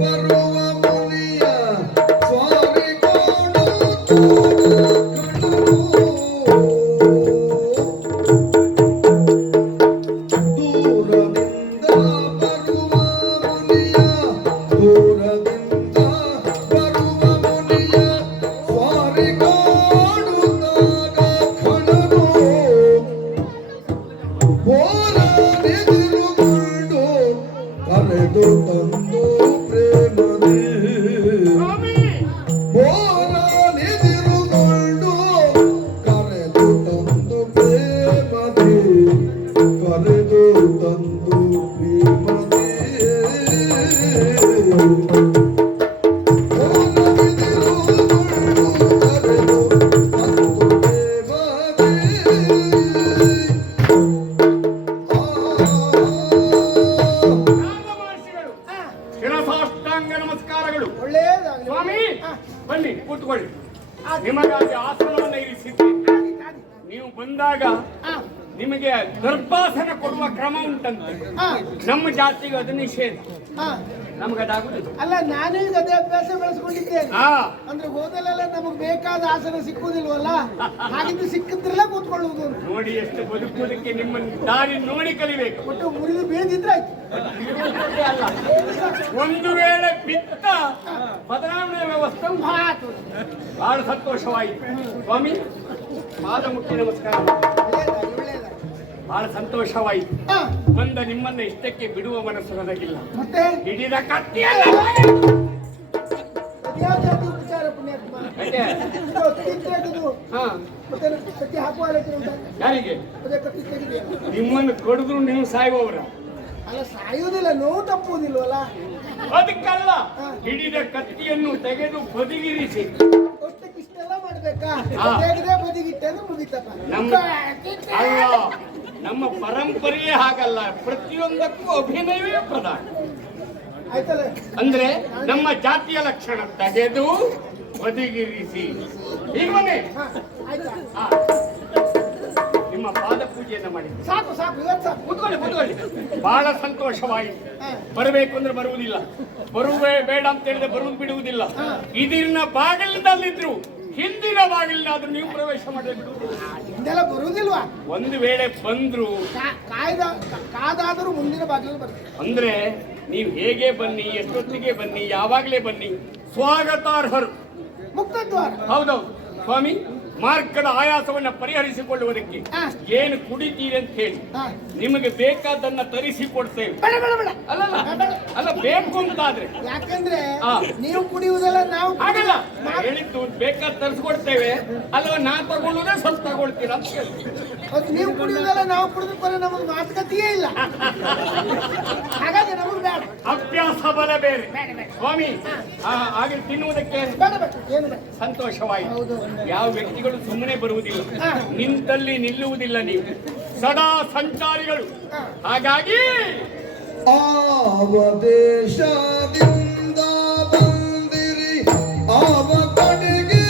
ಬರುವ ಮುನಿಯ ಸ್ವಾರಿಗೋಡು ದೂರದಿಂದ ಬರುವ ಮುನಿಯ ದೂರದಿಂದ ಬರುವ ಮುನಿಯ ಸ್ವಾರಿಗೋಡುತ್ತಾಗ ಖಣನು ಹೋರಾಡಿದಿರುಕೊಂಡು ಕರೆದು ತಂದು ಪ್ರೇಮದಿ ಹೋರಾಡಿದಿರುಕೊಂಡು ಕರೆದು ತಂದು ಪ್ರೇಮದಿ ಕರೆದು ತಂದು ಪ್ರೇಮದಿ ನಮಸ್ಕಾರಗಳು. ಒಳ್ಳೆಯದಾಗಲಿ ಸ್ವಾಮಿ ಬನ್ನಿ ಕೂತ್ಕೊಳ್ಳಿ. ನಿಮಗಾಗಿ ಆಸನವನ್ನು ಇರಿಸಿದ್ದೆ. ನೀವು ಬಂದಾಗ ನಿಮಗೆ ಗರ್ಭಾಸನ ಕೊಡುವ ಕ್ರಮ ಉಂಟಂತೆ. ನಮ್ಮ ಜಾತಿಗೆ ಅದು ನಿಷೇಧ. ನಮಗದಾಗುದಿಲ್ಲ. ಅಲ್ಲ, ನಾನೀಗ ಅದೇ ಅಭ್ಯಾಸ ಬೆಳೆಸ್ಕೊಂಡಿದ್ದೇನೆ. ಅಂದ್ರೆ ಹೋದಲ್ಲೆಲ್ಲ ನಮಗ್ ಬೇಕಾದ ಆಸನ ಸಿಕ್ಕುವುದಿಲ್ವಲ್ಲ, ಹಾಗಿದ್ದು ಸಿಕ್ಕಿದ್ರೆಲ್ಲ ಕೂತ್ಕೊಳ್ಳುವುದು. ನೋಡಿ ಎಷ್ಟು ಬದುಕುವುದಕ್ಕೆ ನಿಮ್ಮ ದಾರಿ ನೋಡಿ ಕಲಿಬೇಕು. ಒಟ್ಟು ಮುರಿದು ಬೀಳದಿದ್ರೆ ಆಯ್ತು. ಅಲ್ಲ, ಒಂದು ವೇಳೆ ಬಿತ್ತ ಬದಲಾವಣೆ ವ್ಯವಸ್ಥೆ ಬಹಳ ಸಂತೋಷವಾಯಿತು. ಸ್ವಾಮಿ ಪಾದ ಮುಟ್ಟಿ ನಮಸ್ಕಾರ. ಬಹಳ ಸಂತೋಷವಾಯಿತು. ಬಂದ ನಿಮ್ಮನ್ನ ಇಷ್ಟಕ್ಕೆ ಬಿಡುವ ಮನಸ್ಸು ನನಗಿಲ್ಲ. ಮತ್ತೆ ಹಿಡಿದ ಕತ್ತಿಯಲ್ಲ ಉಪಚಾರ ಪುಣ್ಯಾತ್ಮ ಕತ್ತಿ ಹಾಕುವ ಯಾರಿಗೆ ಕತ್ತಿ ತೆಗೆದಿದೆ. ನಿಮ್ಮನ್ನು ಕೊಡಿದ್ರು ನೀವು ಸಾಯುವವರ. ಅಲ್ಲ, ಸಾಯುವುದಿಲ್ಲ, ನೋವು ತಪ್ಪುವುದಿಲ್ವಲ್ಲ. ಅದಕ್ಕಲ್ಲ, ಹಿಡಿದ ಕತ್ತಿಯನ್ನು ತೆಗೆದು ಬದಿಗಿರಿಸಿ. ಇಷ್ಟೆಲ್ಲ ಮಾಡ್ಬೇಕಾ? ತೆಗೆದೇ ಬದಿಗಿಟ್ಟೆ ಅಂದ್ರೆ ಮುಗಿತಪ್ಪ. ಅಲ್ಲ, ನಮ್ಮ ಪರಂಪರೆಯೇ ಹಾಗಲ್ಲ. ಪ್ರತಿಯೊಂದಕ್ಕೂ ಅಭಿನಯವೇ ಪ್ರಧಾನ. ಆಯ್ತಲ್ಲ, ಅಂದ್ರೆ ನಮ್ಮ ಜಾತಿಯ ಲಕ್ಷಣ ತೆಗೆದು ಬದಿಗಿರಿಸಿ. ಈಗ ಬನ್ನಿ, ನಿಮ್ಮ ಪಾದ ಪೂಜೆಯನ್ನ ಮಾಡಿ. ಸಾಕು ಸಾಕು, ಇವತ್ತು ಸಾಕು. ಕೂತ್ಕೊಳ್ಳಿ ಕೂತ್ಕೊಳ್ಳಿ. ಬಹಳ ಸಂತೋಷವಾಯಿತು. ಬರಬೇಕು ಅಂದ್ರೆ ಬರುವುದಿಲ್ಲ, ಬರುವೇ ಬೇಡ ಅಂತ ಹೇಳಿದ್ರೆ ಬರುವುದು ಬಿಡುವುದಿಲ್ಲ. ಇದಿನ ಬಾಗಿಲಿನಲ್ಲಿದ್ರು ಹಿಂದಿನ ಬಾಗಿಲಿನಾದ್ರೂ ನೀವು ಪ್ರವೇಶ ಮಾಡಲೇ ಬಿಡುವುದಿಲ್ಲ. ಹಿಂದೆಲ್ಲ ಬರುವುದಿಲ್ವಾ? ಒಂದು ವೇಳೆ ಬಂದ್ರು ಕಾದಾದರೂ ಮುಂದಿನ ಬಾಗಿಲು ಬರ್ತದೆ. ಅಂದ್ರೆ ನೀವು ಹೇಗೆ ಬನ್ನಿ, ಎಷ್ಟೊತ್ತಿಗೆ ಬನ್ನಿ, ಯಾವಾಗಲೇ ಬನ್ನಿ, ಸ್ವಾಗತಾರ್ಹರು. ಮುಕ್ತ ದ್ವಾರ. ಹೌದೌದು ಸ್ವಾಮಿ. ಮಾರ್ಗದ ಆಯಾಸವನ್ನ ಪರಿಹರಿಸಿಕೊಳ್ಳುವುದಕ್ಕೆ ಏನು ಕುಡಿತೀರಿ ಅಂತ ಹೇಳಿ ನಿಮಗೆ ಬೇಕಾದನ್ನ ತರಿಸಿ ಕೊಡ್ತೇವೆ. ಅಲ್ಲ, ಬೇಕು ಅಂತಾದ್ರೆ. ಯಾಕಂದ್ರೆ ನೀವು ಕುಡಿಯುವುದೆಲ್ಲ ನಾವು ಹಾಗಲ್ಲ, ಹೇಳಿದ್ದು ಬೇಕಾದ ತರಿಸ್ಕೊಡ್ತೇವೆ ಅಲ್ವಾ. ನಾ ತಗೊಳ್ಳೋದೇ ಸ್ವಲ್ಪ ತಗೊಳ್ತೀರಾ ಅಂತ ಹೇಳಿ. ನೀವು ಕುಡಿಯುವುದೆಲ್ಲ ನಾವು ಕುಡಿದು ನಮಗೆ ಮಾತುಕತೆಯೇ ಇಲ್ಲ. ಹಾಗಾಗಿ ನಮಗೆ ಬೇಡ. ಅಭ್ಯಾಸ ಬಲ ಬೇರೆ ಸ್ವಾಮಿ. ಹಾಗೆ ತಿನ್ನುವುದಕ್ಕೆ ಸಂತೋಷವಾಯಿತು. ಯಾವ ವ್ಯಕ್ತಿಗಳು ಸುಮ್ಮನೆ ಬರುವುದಿಲ್ಲ, ನಿಂತಲ್ಲಿ ನಿಲ್ಲುವುದಿಲ್ಲ. ನೀವು ಸದಾ ಸಂಚಾರಿಗಳು. ಹಾಗಾಗಿ ಆವ ದೇಶದಿಂದ ಬಂದಿರಿ ಆವ ಕಡೆಗೆ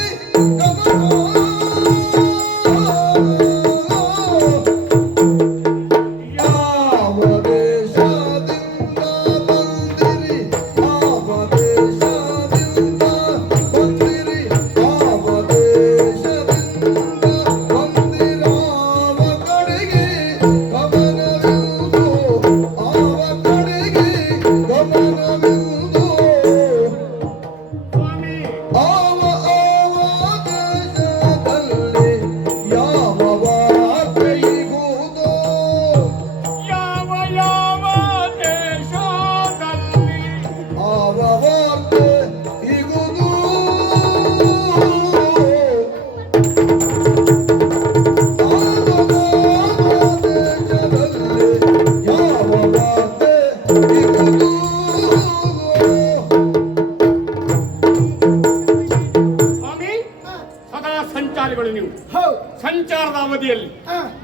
ಸಂಚಾರದ ಅವಧಿಯಲ್ಲಿ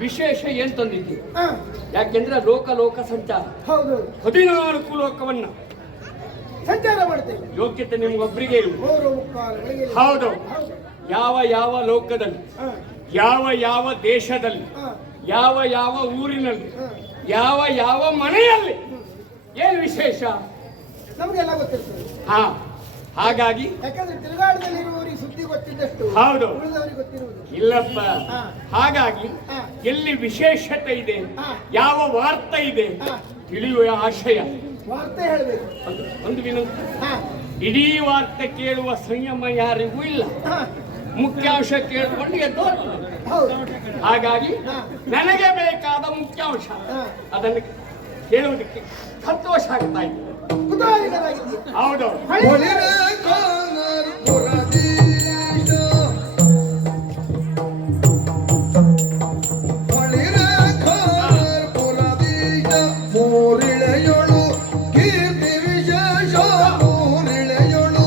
ವಿಶೇಷ ಏನ್ ತಂದಿದ್ದೀವಿ? ಯಾಕೆಂದ್ರೆ ಲೋಕ ಸಂಚಾರ. 14 ಲೋಕವನ್ನ ಸಂಚಾರ ಮಾಡ್ತೇವೆ. ಯೋಗ್ಯತೆ ನಿಮ್ಗೊಬ್ಬರಿಗೆ ಇರುವುದು. ಹೌದು. ಯಾವ ಲೋಕದಲ್ಲಿ, ಯಾವ ದೇಶದಲ್ಲಿ, ಯಾವ ಊರಿನಲ್ಲಿ, ಯಾವ ಮನೆಯಲ್ಲಿ ಏನು ವಿಶೇಷ? ನಮಗೆಲ್ಲ ಗೊತ್ತಿರ್ತದೆ. ಹಾ ಹಾಗಾಗಿ ಯಾಕಂದ್ರೆ ತಿರುಗಾಟದಲ್ಲಿರುವವರಿಗೆ ಸುದ್ದಿ ಗೊತ್ತಿದ್ದಷ್ಟು ಹೌದು. ಉಳಿದವರಿಗೆ ಗೊತ್ತಿರುವುದು ಇಲ್ಲಪ್ಪ. ಹಾ. ಹಾಗಾಗಿ ಹಾ. ಎಲ್ಲಿ ವಿಶೇಷತೆ ಇದೆ, ಹಾ. ಯಾವ ವಾರ್ತೆ ಇದೆ ಹಾ. ತಿಳಿಯುವ ಆಶಯ. ವಾರ್ತೆ ಹೇಳ್ಬೇಕು. ಒಂದು ವಿನಂತಿ, ಹಾ ಇಡೀ ವಾರ್ತೆ ಕೇಳುವ ಸಂಯಮ ಯಾರಿಗೂ ಇಲ್ಲ. ಹಾ ಮುಖ್ಯಾಂಶ ಕೇಳಿಕೊಂಡು ಎದ್ದು ಹೋಗ್ತದೆ. ಹೌದು. ಹಾಗಾಗಿ ಹಾ. ನನಗೆ ಬೇಕಾದ ಮುಖ್ಯಾಂಶ ಹಾ. ಅದನ್ನು ಕೇಳುವುದಕ್ಕೆ ಸಂತೋಷ ಆಗ್ತಾ ಇದೆ. ಕುತೂಹಲಿಕರಾಗಿದ್ದೀಯ. ಹೌದು. ಒಲಿರೆ ಕಾನರ್ ಪುರದೀಶ ಒಲಿರೆ ಕಾನರ್ ಪುರದೀಶ ಮೂರಿಳೆಯೊಳು ಕೀರ್ತಿ ವಿಶೇಷ ಮೂರಿಳೆಯೊಳು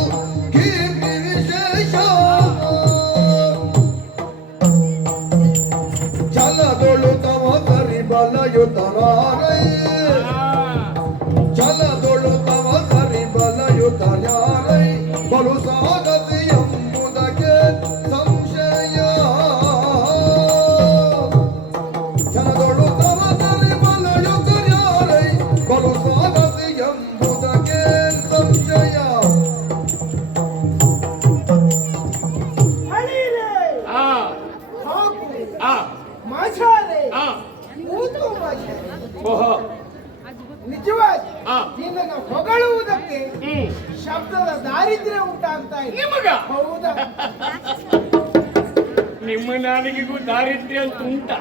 ಕೀರ್ತಿ ವಿಶೇಷ ಛಲದೊಳು ತವ ಕರಿ ಬಲಯುತರಾರೈ ಛಲದೊಳು ತವ ಕರಿ ಬಲಯುತರಾರೈ ಬಲು ಸಾಗತಿ ಎಂಬುದಕ್ಕೆ ಸಂಶಯ ಛಲದೊಳು ತವ ಕರಿ ಬಲಯುತರಾರೈ ಬಲು ಸಾಗತಿ ಎಂಬುದಕ್ಕೆ ಸಂಶಯ ಹಳೀರೆ, ಆ ಹಾಕು, ಆ ಮಾಛಾರೆ, ಆ ಊತು ಮಾಛಾರೆ. ಓಹೋ. ನಿಜವಾಗಿ ಆ. ನಿನ್ನನ್ನು ಹೊಗಳುವುದಕ್ಕೆ ಹ್ಮ್. ಶಬ್ದದ ದಾರಿದ್ರ್ಯ ಉಂಟಾಗ್ತಾ ಇದೆ. ನಿಮಗ ಹೌದಾ? ನಿಮ್ಮ ನಾಲಿಗೆಗೂ ದಾರಿದ್ರ್ಯ ಅಂತ ಉಂಟ.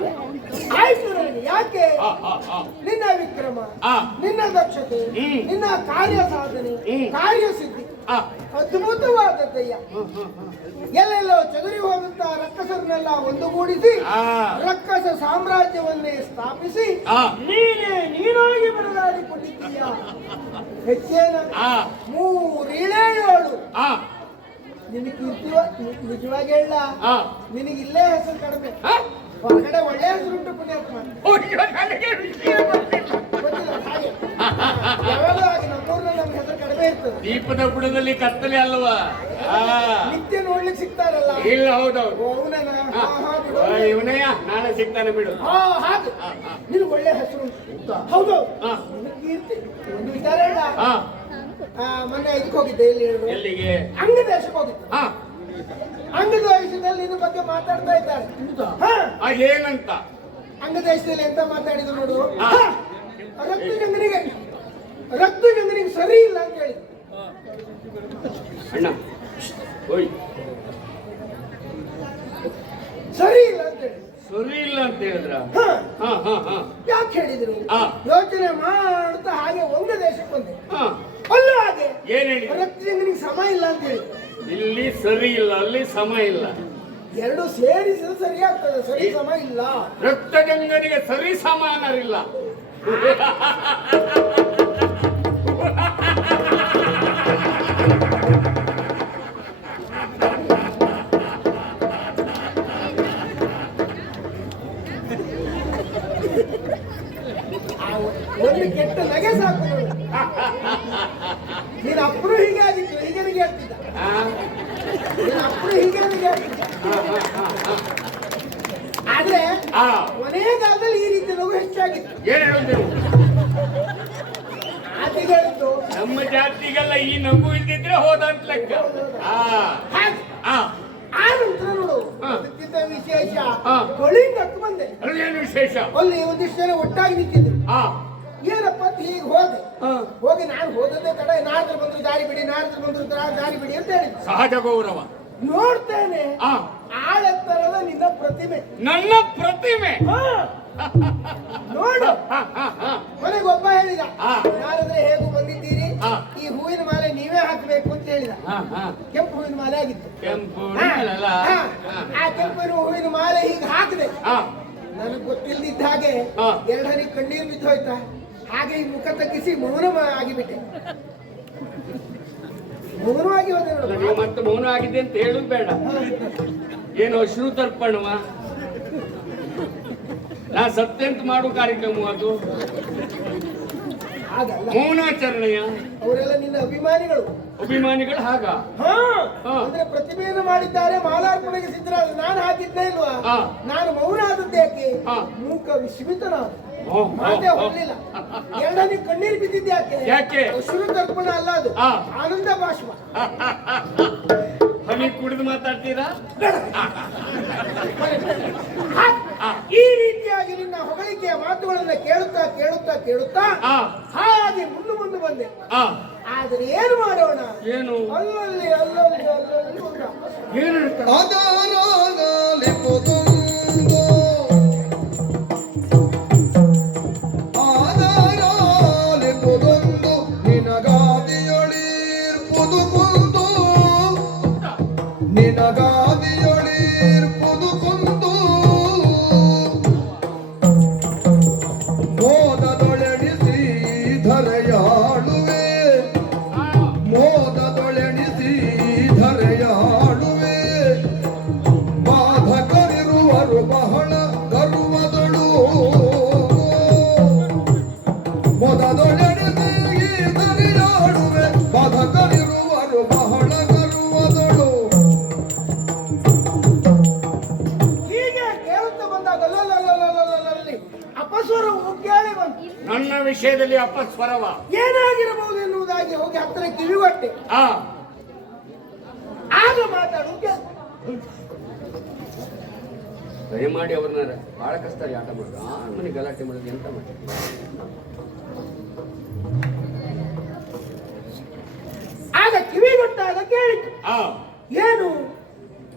ಆಯ್ತು ನನಗೆ. ಯಾಕೆ? ಆ. ನಿನ್ನ ವಿಕ್ರಮ, ಆ. ನಿನ್ನ ದಕ್ಷತೆ, ಹ್ಮ್. ನಿನ್ನ ಕಾರ್ಯ ಸಾಧನೆ, ಹ್ಮ್. ಕಾರ್ಯಸಿದ್ಧಿ ಆ. ಅದ್ಭುತವಾದದ್ದಯ್ಯ. ಎಲ್ಲೆಲ್ಲೋ ಚದುರಿ ಹೋದಂತಹ ರಕ್ಕಸರನ್ನೆಲ್ಲ ಒಂದುಗೂಡಿಸಿ ಆ. ರಕ್ಕಸ ಸಾಮ್ರಾಜ್ಯವನ್ನೇ ಸ್ಥಾಪಿಸಿ ಆ. ನೀನಾಗಿ ಬರದಾಡಿಕೊಂಡಿದ್ದೀಯ. ಹೆಚ್ಚೇನ ಆ. ಮೂರಿಳೆಯೋಳು ಆ. ನಿನಗೆ ನಿಜವಾಗಿ ಹೇಳ, ಆ. ನಿನಗೆ ಇಲ್ಲೇ ಹೆಸರು ಕಡಿಮೆ. ಆ? ಹೊರಗಡೆ ಒಳ್ಳೆ ಹೆಸರುಂಟು ಪುಣ್ಯಾತ್ಮ. ಅಯ್ಯೋ, ನನಗೆ ವಿಷಯ ಗೊತ್ತಿಲ್ಲ. ಗೊತ್ತಿಲ್ಲ ಹಾಗೆ. ಯಾವಾಗಲೂ ಹಾಗೆ ನಮ್ಮೂರಲ್ಲಿ ನಮ್ಗೆ ಹೆಸರು ಕಡಿಮೆ ಇರ್ತದೆ. ದೀಪದ ಬುಡದಲ್ಲಿ ಕತ್ತಲೆ ಅಲ್ವಾ? ಆ. ನಿತ್ಯ ನೋಡ್ಲಿಕ್ಕೆ ಸಿಗ್ತಾರಲ್ಲ. ಇಲ್ಲ, ಹೌದೌದು. ಓ, ಅವನೇನಾ? ಆ. ಹಾ, ಬಿಡು. ಇವನಯ್ಯ ನಾಳೆ ಸಿಗ್ತಾನೆ ಬಿಡು. ಹಾ, ಹಾಗೆ. ನಿನಗೆ ಒಳ್ಳೆ ಹೆಸರು ಉಂಟು. ಹೌದು. ಆ. ನಿನಗೆ ಕೀರ್ತಿ. ಒಂದು ವಿಚಾರ ಹೇಳ. ಆ. ಮೊನ್ನೆ ಇದಕ್ಕೆ ಹೋಗಿದ್ದೆ. ಎಲ್ಲಿ ಹೇಳು? ಎಲ್ಲಿಗೆ? ಅಂಗದೇಶಕ್ಕೆ ಹೋಗಿದ್ದೆ. ಆ. ಅಂಗದೇಶದಲ್ಲಿ ನಿನ್ನ ಬಗ್ಗೆ ಮಾತಾಡ್ತಾ ಇದ್ದಾರೆ. ಹಾ. ಏನಂತ? ಅಂಗದೇಶದಲ್ಲಿ ಎಂತ ಮಾತಾಡಿದ್ರು ನೋಡು. ಆ. ಹಾ. ರಕ್ತಗಂಗನಿಗೆ ಸರಿ ಇಲ್ಲ ಅಂತ ಹೇಳಿ. ಅಣ್ಣ ಓಯ್, ಸರಿ ಇಲ್ಲ ಅಂತ ಹೇಳಿ. ಸರಿ ಇಲ್ಲ ಅಂತ ಹೇಳಿದ್ರ? ಹಾ. ಹಾ ಹಾ ಹಾ ಯಾಕೆ ಹೇಳಿದ್ರು? ಆ. ಯೋಚನೆ ಮಾಡ್ತಾ ಹಾಗೆ ಒಂದು ದೇಶಕ್ಕೆ ಬಂದೆ. ಹಾ. ಅಲ್ಲೂ ಹಾಗೆ ಏನ್ ಹೇಳಿ? ರಕ್ತಗಂಗನಿಗೆ ಸಮ ಇಲ್ಲ ಅಂತ ಹೇಳಿ. ಇಲ್ಲಿ ಸರಿ ಇಲ್ಲ, ಅಲ್ಲಿ ಸಮ ಇಲ್ಲ. ಎರಡು ಸೇರಿಸಿದ್ರೆ ಸರಿ ಆಗ್ತದೆ. ಸರಿ ಸಮ ಇಲ್ಲ. ರಕ್ತಗಂಗನಿಗೆ ಸರಿ ಸಮಾನರಿಲ್ಲ. ಒಂದು ಕೆಟ್ಟ ನಗೆ ಸಾಕು ನೋಡು. ನೀನು ಅಪ್ಪರು ಹೀಗೆ ಆಗಿತ್ತು, ಹೀಗೆ ನಗೆ ಆಗ್ತಿದ್ದ. ನೀನು ಅಪ್ಪರು ಹೀಗೆ ನಗೆ ಆಗ್ತಿದ್ದ. ಆದ್ರೆ ಆ. ಕೊನೆಗಾಲದಲ್ಲಿ ಈ ರೀತಿ ನಗು ಹೆಚ್ಚಾಗಿತ್ತು. ಏನ್ ಹೇಳುದು? ಆದಿಗೆ ಹೇಳಿದ್ದು ನಮ್ಮ ಜಾತಿಗೆಲ್ಲ ಈ ನಗು ಇದ್ದಿದ್ರೆ ಹೋದಂತ ಲೆಕ್ಕ. ಆ. ಹಾಗೆ. ಆ. ಆ ನಂತರ ನೋಡು, ಹಾ. ಅದಕ್ಕಿಂತ ವಿಶೇಷ ಹಾ. ಕೊಳಿಂಗಕ್ಕೆ ಬಂದೆ. ಅಲ್ಲಿ ಏನು ವಿಶೇಷ? ಅಲ್ಲಿ ಒಂದಿಷ್ಟು ಜನ ಒಟ್ಟಾಗಿ ನಿಂತಿದ್ರು. ಆ. ಏನಪ್ಪ ಅಂತ ಹೀಗೆ ಹೋದೆ. ಹೋಗಿ ನಾನು ಹೋದದ್ದೇ ತಡ, ನಾರದ್ರು ಬಂದ್ರು ದಾರಿ ಬಿಡಿ, ನಾರದ್ರು ಬಂದ್ರು ದಾರಿ ಬಿಡಿ ಅಂತ ಹೇಳಿದ್ರು. ಸಹಜ ಗೌರವ. ನೋಡ್ತೇನೆ ಆ. ಆಳೆತ್ತರದ ನಿನ್ನ ಪ್ರತಿಮೆ. ನನ್ನ ಪ್ರತಿಮೆ. ಹಾ. ನೋಡು. ಹಾ, ಹಾ, ಹಾ. ಕೊನೆಗೆ ಒಬ್ಬ ಹೇಳಿದ, ಆ. ಯಾರಾದ್ರೆ ಹೇಗೂ ಬಂದಿದ್ದೀರಿ, ಆ. ಈ ಹೂವಿನ ಮಾಲೆ ನೀವೇ ಹಾಕಬೇಕು ಅಂತ ಹೇಳಿದ. ಹಾ, ಹಾ. ಕೆಂಪು ಹೂವಿನ ಮಾಲೆ ಆಗಿತ್ತು. ಕೆಂಪು ಹಾ. ಅಲ್ಲ. ಹಾ. ಹಾ. ಆ ಕೆಂಪು ಹೂವಿನ ಮಾಲೆ ಹೀಗೆ ಹಾಕಿದೆ. ಆ. ನನಗೆ ಗೊತ್ತಿಲ್ದಿದ್ದ ಹಾಗೆ ಆ. ಎರಡು ಹನಿ ಕಣ್ಣೀರು ಬಿದ್ದು ಹೋಯ್ತಾ. ಹಾಗೆ ಈ ಮುಖ ತಗ್ಗಿಸಿ ಮೌನ ಆಗಿಬಿಟ್ಟೆ. ಮೌನವಾಗಿ ಹೋದೆ ಅಲ್ಲ, ನೋಡು. ನೀವು ಮತ್ತೆ ಮೌನ ಆಗಿದೆ ಅಂತ ಹೇಳುದು ಬೇಡ. ಏನು ಅಶ್ರುತರ್ಪಣವ? ನಾ ಸತ್ಯಂತ ಮಾಡೋ ಕಾರ್ಯಕ್ರಮ ಅದು. ಹಾಗಲ್ಲ, ಮೌನಾಚರಣೆಯ ಅವರೆಲ್ಲ ನಿನ್ನ ಅಭಿಮಾನಿಗಳು. ಅಭಿಮಾನಿಗಳು ಹಾಗ? ಹಾ. ಹಾ. ಅಂದ್ರೆ ಪ್ರತಿಭೆಯನ್ನು ಮಾಡಿದ್ದಾರೆ, ಮಾಲಾರ್ಪಣೆಗೆ ಸಿದ್ಧರಾದ. ನಾನು ಹಾಕಿದ್ದೇ ಇಲ್ವಾ? ಹಾ. ನಾನು ಮೌನ ಆದದ್ದೇಕೆ? ಹಾ. ಮೂಕ ವಿಸ್ಮಿತನಾದ. ಮಾತೇ ಹೊರಲಿಲ್ಲ. ಎರಡನೇ ಕಣ್ಣೀರು ಬಿದ್ದಿದ್ದೆ ಯಾಕೆ? ಅಶ್ರು ತರ್ಪಣ ಅಲ್ಲ ಅದು, ಆ. ಆನಂದ ಬಾಷ್ಪ. ಹನಿ ಕುಡಿದು ಮಾತಾಡ್ತೀರಾ? ಈ ರೀತಿಯಾಗಿ ನಿನ್ನ ಹೊಗಳಿಕೆಯ ಮಾತುಗಳನ್ನ ಕೇಳುತ್ತಾ ಕೇಳುತ್ತಾ ಕೇಳುತ್ತಾ ಹಾಗೆ ಮುಂದೆ ಬಂದೆ. ಆದ್ರೆ ಏನು ಮಾಡೋಣ? ಏನು? ಅಲ್ಲಲ್ಲಿ ಅಲ್ಲಲ್ಲಿ ಅಲ್ಲಲ್ಲಿ ಒಂದು ಏನು ಹೇಳ್ತಾರೆ? ಅದರಾಗಲಿ ಪುದುಂದು, ಅದರಾಗಲಿ ಪುದುಂದು, ನಿನಗಾದಿಯೊಳೀರ್ ಪುದುಕುಂದು, ನಿನಗಾದಿಯೊಳೀರ್ ಪುದುಕುಂದು, ಮೋದದೊಳೆಣಿಸಿ ಧರೆಯಾಳುವೆ, ಮೋದದೊಳೆಣಿಸಿ ಧರೆಯಾಳುವೆ, ಬಾಧಕರಿರುವರು ಬಹಳ ಗರ್ವದಳು, ಮೋದದೊಳೆಣಿಸಿ ಧರೆಯಾಳುವೆ, ಬಾಧಕರಿರುವರು ಬಹಳ ಗರ್ವದಳು. ಹೀಗೆ ಕೇಳುತ್ತಾ ಬಂದಾಗ ಅಲ್ಲಲ್ಲಿ ಅಪಸ್ವರ ಉಗ್ಗಾಳಿ ಬಂತು. ನನ್ನ ವಿಷಯದಲ್ಲಿ ಅಪಸ್ವರವ ಏನಾಗಿರಬಹುದು ಎನ್ನುವುದಾಗಿ ಹೋಗಿ ಹತ್ತಿರ ಕಿವಿಗೊಟ್ಟೆ. ಆಗ ಮಾತಾಡು. ದಯಮಾಡಿ ಅವ್ರನ್ನ ಬಹಳ ಕಷ್ಟ ಆಟ ಮಾಡೋದು, ಮನೆ ಗಲಾಟೆ ಮಾಡೋದು ಎಂತ ಮಾಡಿ. ಆಗ ಕಿವಿಗೊಟ್ಟಾಗ ಕೇಳಿತು. ಏನು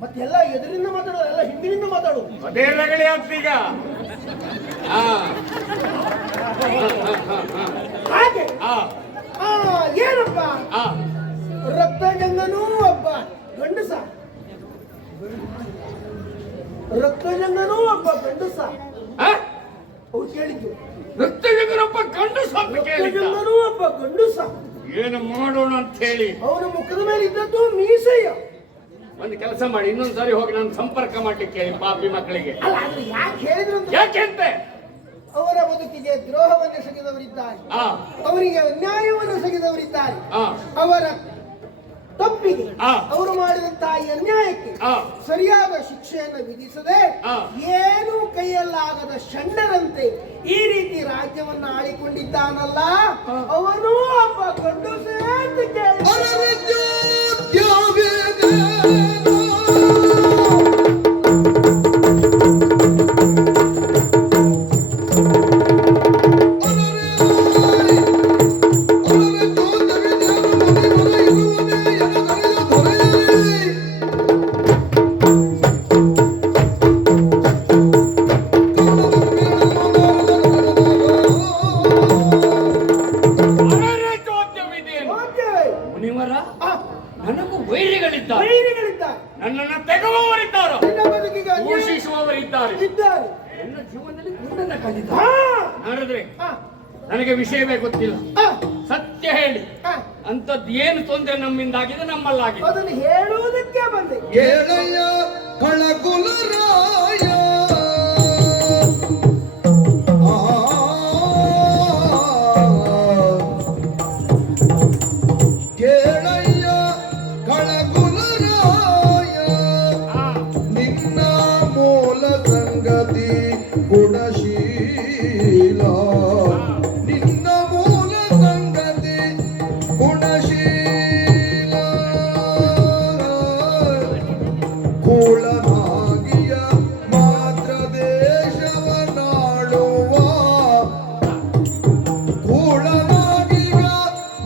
ಮತ್ತೆಲ್ಲ ಎದುರಿಂದ ಮಾತಾಡೋದು, ಎಲ್ಲ ಹಿಂದಿನಿಂದ ಮಾತಾಡೋದು. ಅದೇ ರಗಳೆ ಆಗ್ತೀಗ. ಹಾಗೆ ಏನಪ್ಪ, ರಕ್ತಜಂಗನೂ ಒಬ್ಬ ಗಂಡಸ, ರಕ್ತಜಂಗನೂ ಒಬ್ಬ ಗಂಡಸ. ಅವ್ರು ಕೇಳಿದ್ದು ರಕ್ತಜಂಗನೊಬ್ಬ ಗಂಡಸ ಅಂತ ಕೇಳಿದ್ದ. ರಕ್ತಜಂಗನೂ ಒಬ್ಬ ಗಂಡಸ. ಏನು ಮಾಡೋಣ ಅಂತ ಹೇಳಿ ಅವನ ಮುಖದ ಮೇಲೆ ಇದ್ದದ್ದು ಮೀಸೆಯ. ಒಂದು ಕೆಲಸ ಮಾಡಿ, ಇನ್ನೊಂದ್ಸರಿ ಹೋಗಿ ನಾನು ಸಂಪರ್ಕ ಮಾಡ್ಲಿಕ್ಕೆ ಹೇಳಿ ಪಾಪಿ ಮಕ್ಕಳಿಗೆ. ಅಲ್ಲ ಅಂದ್ರೆ ಯಾಕೆ ಹೇಳಿದ್ರು ಅಂತ, ಯಾಕೆಂತೆ ಅವರ ಬದುಕಿಗೆ ದ್ರೋಹವನ್ನು ಸಗಿದವರಿದ್ದಾರೆ, ಅವರಿಗೆ ಅನ್ಯಾಯವನ್ನು ಸಗಿದವರಿದ್ದಾರೆ. ಅವರ ತಪ್ಪಿಗೆ, ಅವರು ಮಾಡಿದಂತಹ ಈ ಅನ್ಯಾಯಕ್ಕೆ ಸರಿಯಾದ ಶಿಕ್ಷೆಯನ್ನು ವಿಧಿಸದೆ ಏನೂ ಕೈಯಲ್ಲಾಗದ ಷಂಡರಂತೆ ಈ ರೀತಿ ರಾಜ್ಯವನ್ನು ಆಳಿಕೊಂಡಿದ್ದಾನಲ್ಲ, ಅವನು ಒಬ್ಬ ಗಂಡಸೇ ಅಂತ ಕೇಳಿ. ಮುನಿವರ, ನನಗೂ ವೈರಿಗಳಿದ್ದಾರೆ, ನನ್ನನ್ನು ತೆಗೆಯುವವರಿದ್ದಾರೆ, ಪೋಷಿಸುವವರಿದ್ದಾರೆ. ನನ್ನ ಜೀವನದಲ್ಲಿ ಗುಂಡನ್ನ ಕಲಿತಾರೆ. ನನಗೆ ವಿಷಯವೇ ಗೊತ್ತಿಲ್ಲ, ಸತ್ಯ ಹೇಳಿ ಅಂತದ್ದು ಏನು ತೊಂದರೆ ನಮ್ಮಿಂದಾಗಿದೆ, ನಮ್ಮಲ್ಲಾಗಿದೆ, ಅದನ್ನು ಹೇಳುವುದಕ್ಕೆ ಬಂದೆ. ಕೇಳಯ್ಯ ಕಳಗುಲರಾಯ, ಕೇಳಯ್ಯ ಕಳಗುಲರಾಯ, ನಿನ್ನ ಮೂಲ ಸಂಗತಿ ಗುಣಶೀಲ, ನಿನ್ನ ಮೂಲ ಸಂಗತಿ ಗುಣಶೀಲ, ಕೂಳನಾಗಿಯ ಮಾತ್ರ ದೇಶವನಾಡುವ, ಕೂಳನಾಗಿಯ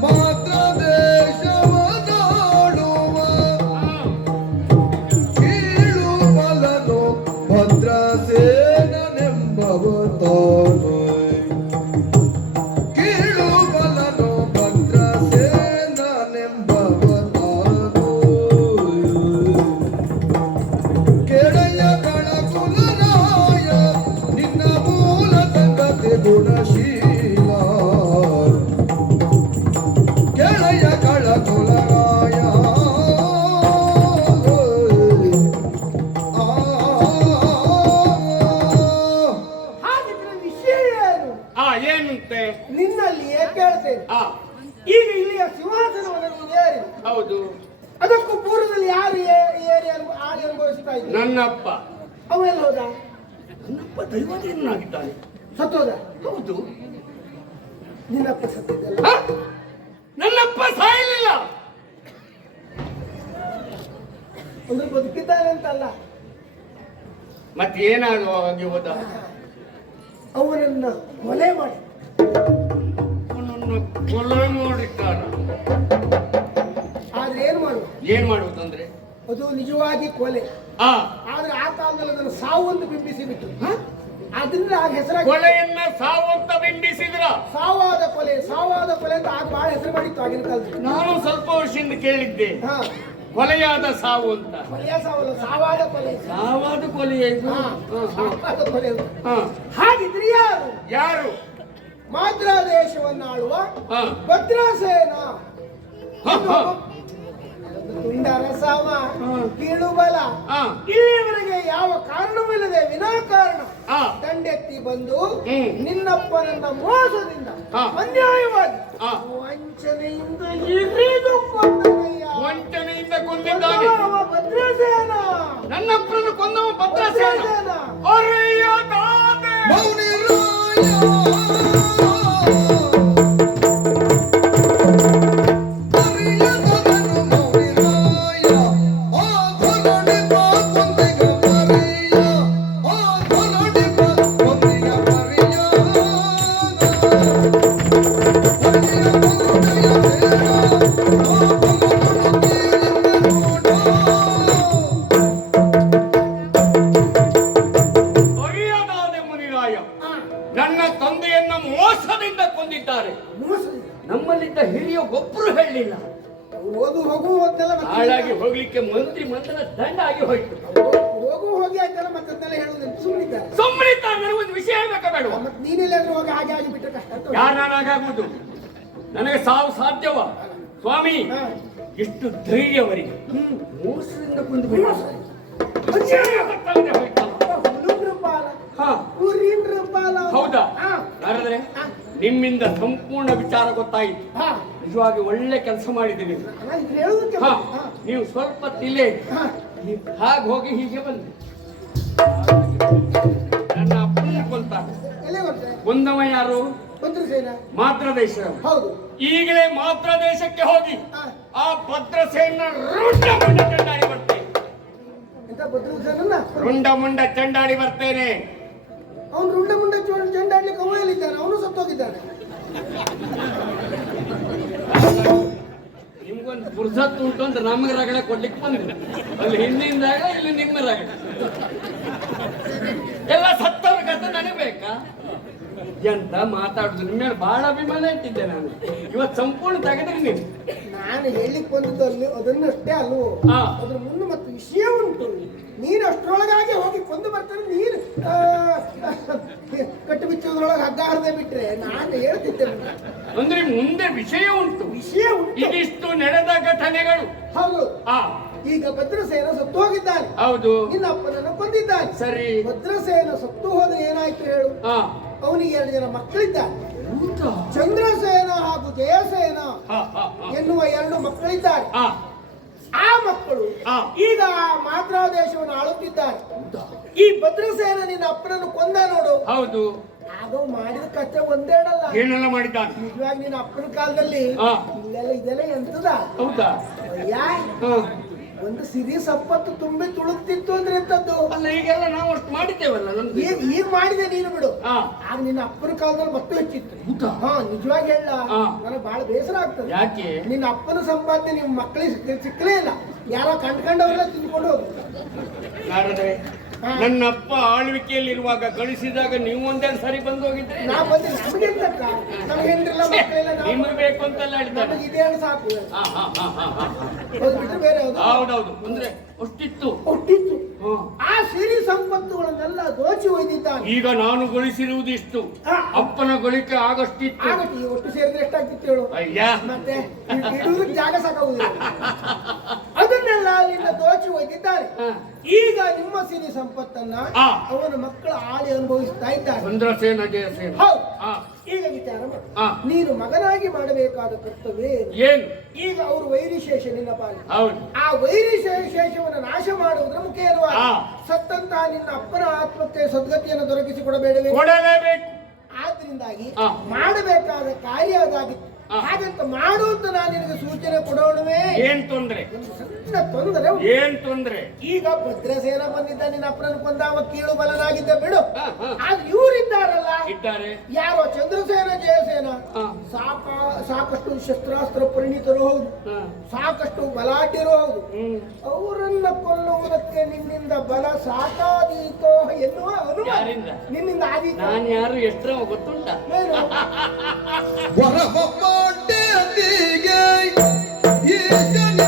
ಮಾತ್ರ ದೇಶವನಾಡುವ, ಕೀಳು ಬಲನು ಭದ್ರಸೇನನೆಂಬವತಾನು, ಕೀಳು ಬಲನು ಭದ್ರಸೇನನೆಂಬವತಾನು. ಕೇಳಯ್ಯ ಕಳಕುಲರಾಯ, ನಿನ್ನ ಮೂಲ ಸಂಗತಿ ಗುಣಶೀಲ, ಕೇಳಯ್ಯ ಕಳಕುಲರಾಯ. ಹಾಗಿದ್ರೆ ವಿಷಯ ಏನು? ಏನಂತೆ? ನಿನ್ನಲ್ಲಿಯೇ ಕೇಳ್ತೇನೆ. ಈಗ ಇಲ್ಲಿಯ ಸಿಂಹಾಸನವನ್ನು ನೀನು ಏರಿ, ಹೌದು. ಅದಕ್ಕೂ ಪೂರ್ವದಲ್ಲಿ ಯಾರು ಏರಿ ಆಡಿ ಅನುಭವಿಸ್ತಾ ಇದ್ರು? ನನ್ನಪ್ಪ. ಅವೆಲ್ಲ ಹೋದ? ನನ್ನಪ್ಪ ದೈವಾಧೀನಾಗಿದ್ದಾನೆ. ಸತ್ತೋದ? ಹೌದು. ನಿನ್ನಪ್ಪ ಸತ್ತಿದ್ದಲ್ಲ? ಹ? ನನ್ನಪ್ಪ ಸಾಯಲಿಲ್ಲ. ಅಂದ್ರೆ ಬದುಕಿದ್ದಾನೆ ಅಂತಲ್ಲ, ಮತ್ತೆ ಏನಾಗಿ ಹೋದ? ಅವನನ್ನ ಕೊಲೆ ಮಾಡಿ. ಅವನನ್ನು ಕೊಲೆ ಮಾಡಿದ್ದಾನ. ಆದ್ರೆ ಏನ್ ಮಾಡುವ? ಏನ್ ಮಾಡುವುದಂದ್ರೆ ಅದು ನಿಜವಾಗಿ ಕೊಲೆ. ಆ ಆದ್ರೆ ಆ ಕಾಲದಲ್ಲಿ ಅದನ್ನು ಸಾವು ಅಂತ ಬಿಂಬಿಸಿ ಬಿಟ್ಟು ಅದರಿಂದ ಆಗ ಹೆಸರಾಗಿ ಕೊಲೆಯನ್ನ ಸಾವು ಅಂತ ಬಿಂಬಿಸಿದ್ರ. ಸಾವಾದ ಕೊಲೆ, ಸಾವಾದ ಕೊಲೆ ಅಂತ ಆಗ ಬಹಳ ಹೆಸರು ಮಾಡಿತ್ತು ಆಗಿನ ಕಾಲದಲ್ಲಿ. ನಾನು ಸ್ವಲ್ಪ ವರ್ಷದಿಂದ ಕೇಳಿದ್ದೆ ಹಾ, ಕೊಲೆಯಾದ ಸಾವು ಅಂತ. ಕೊಲೆಯ ಸಾವಲ್ಲ, ಸಾವಾದ ಕೊಲೆ. ಸಾವಾದ ಕೊಲೆ ಇದು. ಹಾ, ಸಾವಾದ ಕೊಲೆ ಅಂತ. ಹ. ಹಾಗಿದ್ರೆ ಯಾರು? ಯಾರು? ಮಾದ್ರಾ ದೇಶವನ್ನಾಳುವ ಹ. ಭದ್ರಸೇನ. ಹ, ಹ. ತುಂಡರಸಾಮ, ಹ. ಕೀಳುಬಲ, ಹ. ಇಲ್ಲಿಯವರೆಗೆ ಯಾವ ಕಾರಣವಿಲ್ಲದೆ ವಿನಾಕಾರಣ ಹ. ದಂಡೆತ್ತಿ ಬಂದು ಹ್ಮ್. ನಿನ್ನಪ್ಪನನ್ನ ಮೋಸದಿಂದ ಹ. ಅನ್ಯಾಯವಾಗಿ ಹ. ವಂಚನೆಯಿಂದ ಇರಿದು ಕೊಂದನಯ್ಯ. ವಂಚನೆಯಿಂದ ಕೊಂದಿದ್ದಾನೆ. ಕೊಂದವ ಭದ್ರಸೇನ. ನನ್ನಪ್ಪನನ್ನು ಕೊಂದವ ಭದ್ರಸೇನ. ಭದ್ರಸೇನ. ಅರಿಯದಾದೆ. ಅರಿಯದಾದೆ ಮುನಿರಾಯ. ಹ. ನನ್ನ ತಂದೆಯನ್ನ ಮೋಸದಿಂದ ಕೊಂದಿದ್ದಾರೆ. ಮೋಸದಿಂದ. ನಮ್ಮಲ್ಲಿದ್ದ ಹಿರಿಯ ಒಬ್ಬರು ಹೇಳಲಿಲ್ಲ. ಓದು ಹೋಗು ಅಂತೆಲ್ಲ ಮತ್ತೆ ಹಾಳಾಗಿ ಹೋಗ್ಲಿಕ್ಕೆ ಮಂತ್ರಿ ಮಂತ್ರ ದಂಡ ಆಗಿ ಹೋಯ್ತು. ಹೋಗು ಹೋಗಿ ಆಯ್ತಲ್ಲ ಮತ್ತೆಲ್ಲ ಹೇಳುವುದಿಲ್ಲ, ಸುಮ್ಮನಿದ್ದಾರೆ. ಸುಮ್ಮನಿದ್ದ ನನಗೊಂದು ವಿಷಯ ಹೇಳ್ಬೇಕಾ ಬೇಡ? ಮತ್ತೆ ನೀನೆಲ್ಲಾದ್ರೂ ಹೋಗಿ ಹಾಗೆ ಆಗಿ ಬಿಟ್ಟರೆ ಕಷ್ಟ ಅಂತ. ಯಾರು ನಾನಾಗುವುದು? ನನಗೆ ಸಾವು ಸಾಧ್ಯವ ಸ್ವಾಮಿ? ಹ. ಎಷ್ಟು ಧೈರ್ಯವರಿಗೆ ಮೋಸದಿಂದ ಕೊಂದು ಬಿಡ. ಹುಡುಗ್ರ ಪಾಲ, ಹಾ, ಊರಿನ್ರ ಪಾಲ. ಹೌದಾ? ಹ. ಯಾರಾದ್ರೆ ಹ. ನಿಮ್ಮಿಂದ ಸಂಪೂರ್ಣ ವಿಚಾರ ಗೊತ್ತಾಯಿತು. ಹ. ನಿಜವಾಗಿ ಒಳ್ಳೆ ಕೆಲಸ ಮಾಡಿದ್ದೀನಿ. ನಾನು ಇದು ಹೇಳುವುದಕ್ಕೆ ಹಾ, ಹ. ನೀವು ಸ್ವಲ್ಪ ತಿಲೆ ಹ. ಹಾಗೆ ಹೋಗಿ ಹೀಗೆ ಬಂದೆ. ನನ್ನ ಅಪ್ಪನ ಕೊಂತಾನೆ. ಎಲ್ಲಿ ಬರ್ತೇನೆ? ಕೊಂದವ ಯಾರು? ಭದ್ರಸೇನ. ಮಾತ್ರ ದೇಶ. ಹೌದು. ಈಗಲೇ ಮಾತ್ರ ದೇಶಕ್ಕೆ ಹೋಗಿ ಹ. ಆ ಭದ್ರಸೇನ ರುಂಡ ಮುಂಡ ಚಂಡಾಡಿ ಬರ್ತೇನೆ. ಎಂತ ಭದ್ರಸೇನನ್ನ? ರುಂಡ ಮುಂಡ ಚಂಡಾಡಿ ಬರ್ತೇನೆ. ಅವನು ರುಂಡ ಮುಂಡ ಚೆಂಡಾಡ್ಲಿಕ್ಕೆ ಅವಳಿದ್ದಾನೆ, ಅವನು ಸತ್ತೋಗಿದ್ದಾನೆ. ನಿಮ್ಗೊಂದು ಪುರ್ಸತ್ ಉಂಟು ಅಂತ ನಮಗೆ ರಗಳೆ ಕೊಡ್ಲಿಕ್ಕೆ ಬಂದಿದೆ. ಅಲ್ಲಿ ಹಿಂದಿಂದಾಗ ಇಲ್ಲಿ ನಿಮ್ಮ ರಗಳೆ ಎಲ್ಲ ಸತ್ತವ್ರ ಕಥೆ ನನಗೆ ಬೇಕಾ? ಎಂತ ಮಾತಾಡುದು? ನಿಮ್ಮ ಮೇಲೆ ಬಹಳ ಅಭಿಮಾನ ಇಟ್ಟಿದ್ದೆ ನಾನು. ಇವತ್ತು ಸಂಪೂರ್ಣ ತೆಗೆದ್ರಿ ನೀವು. ನಾನು ಹೇಳಿಕ್ ಬಂದದ್ದು ಅಲ್ಲಿ ಅದನ್ನಷ್ಟೇ ಅಲ್ವೋ, ಹಾ. ಅದ್ರ ಮುಂದೆ ಮತ್ತೆ ವಿಷಯ ಉಂಟು. ನೀನು ಅಷ್ಟರೊಳಗಾಗಿ ಹೋಗಿ ಕೊಂದು ಬರ್ತಾನೆ. ನೀನು ಕಟ್ಟು ಬಿಚ್ಚೋದ್ರೊಳಗೆ ಹಗ್ಗ ಹರಿದೇ ಬಿಟ್ರೆ ನಾನು ಹೇಳ್ತಿದ್ದೆ ಮುಂದೆ. ಅಂದ್ರೆ ಮುಂದೆ ವಿಷಯ ಉಂಟು. ವಿಷಯ ಉಂಟು. ಇದಿಷ್ಟು ನಡೆದ ಘಟನೆಗಳು. ಹೌದು. ಆ ಈಗ ಭದ್ರಸೇನ ಸತ್ತು ಹೋಗಿದ್ದಾನೆ. ಹೌದು. ನಿನ್ನ ಅಪ್ಪನನ್ನು ಕೊಂದಿದ್ದಾನೆ. ಸರಿ. ಭದ್ರಸೇನ ಸತ್ತು ಹೋದ್ರೆ ಏನಾಯ್ತು ಹೇಳು? ಆ ಅವನಿಗೆ 2 ಜನ ಮಕ್ಕಳಿದ್ದಾರೆ. ಹೌದಾ? ಚಂದ್ರಸೇನ ಹಾಗೂ ಜಯಸೇನ ಹಾ, ಹಾ, ಹಾ. ಎನ್ನುವ 2 ಮಕ್ಕಳಿದ್ದಾರೆ. ಆ ಆ ಮಕ್ಕಳು ಆ. ಈಗ ಮಾದ್ರಾ ದೇಶವನ್ನು ಆಳುತ್ತಿದ್ದಾರೆ. ಈ ಭದ್ರಸೇನ ನಿನ್ನ ಅಪ್ಪನನ್ನು ಕೊಂದ ನೋಡು. ಹೌದು. ಆಗ ಮಾಡಿದ ಕಥೆ ಒಂದೇಡಲ್ಲ. ಏನೆಲ್ಲ ಮಾಡಿದ್ದಾನೆ? ನಿಜವಾಗಿ ನಿನ್ನ ಅಪ್ಪನ ಕಾಲದಲ್ಲಿ ಆ. ಇದೆಲ್ಲ ಎಂತದ? ಹೌದಾ? ಅಯ್ಯ, ಹಾ. ಒಂದು ಸಿರಿ ಸಂಪತ್ತು ತುಂಬಿ ತುಳುಕ್ತಿತ್ತು ಅಂದ್ರೆ ಎಂತದ್ದು? ಅಲ್ಲ, ಈಗೆಲ್ಲ ನಾವು ಅಷ್ಟು ಮಾಡಿದ್ದೇವಲ್ಲ ನಮ್ದು. ಈಗ ಮಾಡಿದೆ ನೀನು ಬಿಡು. ಆ ಆಗ ನಿನ್ನ ಅಪ್ಪನ ಕಾಲದಲ್ಲಿ ಮತ್ತೆ ಹೆಚ್ಚಿತ್ತು. ಹೌದಾ? ಹಾ, ನಿಜವಾಗಿ ಹೇಳ, ಆ. ನನಗೆ ಬಹಳ ಬೇಸರ ಆಗ್ತದೆ. ಯಾಕೆ? ನಿನ್ನ ಅಪ್ಪನ ಸಂಪಾದನೆ ನಿಮ್ಮ ಮಕ್ಕಳಿಗೆ ಸಿಕ್ಕಲೇ ಇಲ್ಲ. ಯಾರೋ ಕಂಡ್ಕೊಂಡವ್ರೆಲ್ಲ ತಿಂದ್ಕೊಂಡು ಹೋದ್ರು. ನಾರದ್ರೆ, ಹಾ. ನನ್ನಪ್ಪ ಆಳ್ವಿಕೆಯಲ್ಲಿರುವಾಗ ಗಳಿಸಿದಾಗ ನೀವು ಒಂದೆರಡು ಸರಿ ಬಂದು ಹೋಗಿದ್ರೆ ನಾ ಬಂದು ನಮಗೆ ಎಂತಕ್ಕ? ನಮ್ಗೆ ಹೆಂಡ್ರಿಲ್ಲ, ಮಕ್ಕಳಿಲ್ಲ, ನಿಮ್ಗೆ ಬೇಕು ಅಂತೆಲ್ಲ ಹೇಳ್ತಾರೆ. ನಮಗೆ ಇದೇನು ಸಾಕು. ಹಾ, ಹಾ, ಹಾ, ಹಾ, ಹಾ, ಹಾ. ಅದು ಬಿಟ್ಟರೆ ಬೇರೆ ಯಾವುದು? ಹೌದೌದು. ಅಂದ್ರೆ ಅಷ್ಟಿತ್ತು. ಕೊಟ್ಟಿತ್ತು. ಹಾ. ಆ ಸಿರಿ ಸಂಪತ್ತುಗಳನ್ನೆಲ್ಲ ದೋಚಿ ಒಯ್ದಿದ್ದಾನೆ. ಈಗ ನಾನು ಗಳಿಸಿರುವುದಿಷ್ಟು, ಹಾ. ಅಪ್ಪನ ಗಳಿಕೆ ಆಗಷ್ಟಿತ್ತು. ಆಗತ್ತೆ. ಈ ಒಟ್ಟು ಸೇರಿದ್ರೆ ಎಷ್ಟಾಗ್ತಿತ್ತು ಹೇಳು? ಅಯ್ಯ, ಮತ್ತೆ ಇಡುವುದಕ್ಕೆ ಜಾಗ ಸಾಕಾಗುದಿಲ್ಲ. ಅದನ್ನೆಲ್ಲ ಅಲ್ಲಿಂದ ದೋಚಿ ಒಯ್ದಿದ್ದಾರೆ. ಹಾ. ಈಗ ನಿಮ್ಮ ಸಿರಿ ಸಂಪತ್ತನ್ನ ಆ. ಅವನ ಮಕ್ಕಳು ಆಳಿ ಅನುಭವಿಸ್ತಾ ಇದ್ದಾರೆ. ಚಂದ್ರಸೇನ ಜಯಸೇನ. ಹೌದು. ಆ. ಈಗ ವಿಚಾರ ಮಾಡು. ಆ. ನೀನು ಮಗನಾಗಿ ಮಾಡಬೇಕಾದ ಕರ್ತವ್ಯ ಏನು? ಏನು? ಈಗ ಅವರು ವೈರಿಶೇಷ ನಿನ್ನ ಪಾಲಿ. ಹೌದು. ಆ ವೈರಿಶೇಷವನ್ನು ನಾಶ ಮಾಡುವುದರ ಮುಖೇನವಾಗಿ ಆ. ಸತ್ತಂತಹ ನಿನ್ನ ಅಪ್ಪನ ಆತ್ಮಕ್ಕೆ ಸದ್ಗತಿಯನ್ನು ದೊರಕಿಸಿಕೊಡಬೇಡವೇ? ಕೊಡಲೇಬೇಕು. ಆದ್ರಿಂದಾಗಿ ಹಾ. ಮಾಡಬೇಕಾದ ಕಾರ್ಯ ಅದಾಗಿತ್ತು. ಹಾ. ಹಾಗಂತ ಮಾಡು ಅಂತ ನಾನು ನಿನಗೆ ಸೂಚನೆ ಕೊಡೋಣವೇ? ಏನ್ ತೊಂದ್ರೆ? ಒಂದು ಸಣ್ಣ ತೊಂದರೆ ಉಂಟು. ಏನ್ ತೊಂದ್ರೆ? ಈಗ ಭದ್ರಸೇನ ಬಂದಿದ್ದ, ನಿನ್ನ ಅಪ್ಪನನ್ನು ಕೊಂದಾವ ಕೀಳು ಬಲನಾಗಿದ್ದ ಬಿಡು. ಹಾ, ಹಾ. ಆದ್ರೆ ಇವರಿದ್ದಾರಲ್ಲ, ಇದ್ದಾರೆ. ಯಾರೋ ಚಂದ್ರಸೇನ ಜಯಸೇನ, ಹಾ. ಸಾಕಷ್ಟು ಶಸ್ತ್ರಾಸ್ತ್ರ ಪರಿಣಿತರು ಹೌದು, ಹಾ. ಸಾಕಷ್ಟು ಬಲಾಢ್ಯರು ಹೌದು. ಅವರನ್ನ ಕೊಲ್ಲುವುದಕ್ಕೆ ನಿನ್ನಿಂದ ಬಲ ಸಾಕಾದೀತೋ ಎನ್ನುವ ಅನುಮಾನ ಯಾರಿಂದ? ನಿನ್ನಿಂದ ಆದೀತು. ನಾನು ಯಾರು ಎಷ್ಟರ ಗೊತ್ತುಂಟ? ಏನು? ವರವಪಾಟೆಯದಿಗೆ ಈಶನಿಂದಲೇ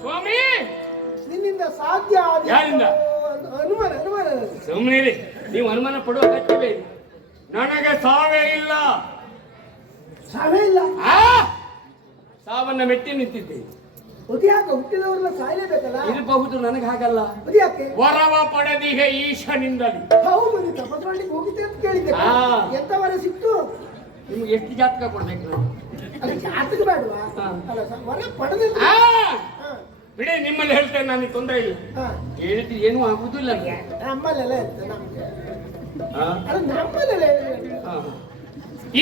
ಸ್ವಾಮಿ, ನಿನ್ನಿಂದ ಸಾಧ್ಯ ಆದೀತೋ ಯಾರಿಂದ? ಅನುಮಾನ ಅನುಮಾನ ನನಗೆ. ಸುಮ್ಮನೆ ನೀವು ಅನುಮಾನ ಪಡುವ ಅಗತ್ಯವೇ ಇಲ್ಲ. ನನಗೆ ಸಾವೇ ಇಲ್ಲ. ಸಾವೇ ಇಲ್ಲ. ಆ ಸಾವನ್ನ ಮೆಟ್ಟಿ ನಿಂತಿದ್ದೇನೆ. ಉದ್ಯಾಕ ಹುಟ್ಟಿದವ್ರನ್ನ ಸಾಯಲೇಬೇಕಲ್ಲ? ಇರಬಹುದು, ನನಗೆ ಹಾಗಲ್ಲ. ಉದ್ಯಾಕೆ ವರವ ಪಡೆದಿಹ ಈಶನಿಂದಲೇ. ಹೌದು, ನೀನು ತಪಸ್ ಮಾಡ್ಲಿಕ್ಕೆ ಹೋಗಿದ್ದೆ ಅಂತ ಕೇಳಿದ್ದೆ. ಆ. ಎಂತ ವರ ಸಿಕ್ತು? ನಿಮ್ಗೆ ಎಷ್ಟು ಜಾತಕ ಕೊಡ್ಬೇಕು ನಾನು? ಅದು ಜಾತಕ ಬೇಡವಾ? ಹಾ. ಅಲ್ಲ, ವರ ಪಡೆದಿದ್ದು. ಆ, ಹಾ. ಬಿಡಿ, ನಿಮ್ಮಲ್ಲಿ ಹೇಳ್ತೇನೆ, ನನಗೆ ತೊಂದರೆ ಇಲ್ಲ. ಹಾ. ಹೇಳಿದ್ರೆ ಏನೂ ಆಗುದಿಲ್ಲ ನನಗೆ. ನಮ್ಮಲ್ಲೆಲ್ಲ ಇರ್ತದೆ ನಮ್ಗೆ. ಆ? ಅದು ನಮ್ಮಲ್ಲೆಲ್ಲ ಇರ್ತದೆ. ಆ.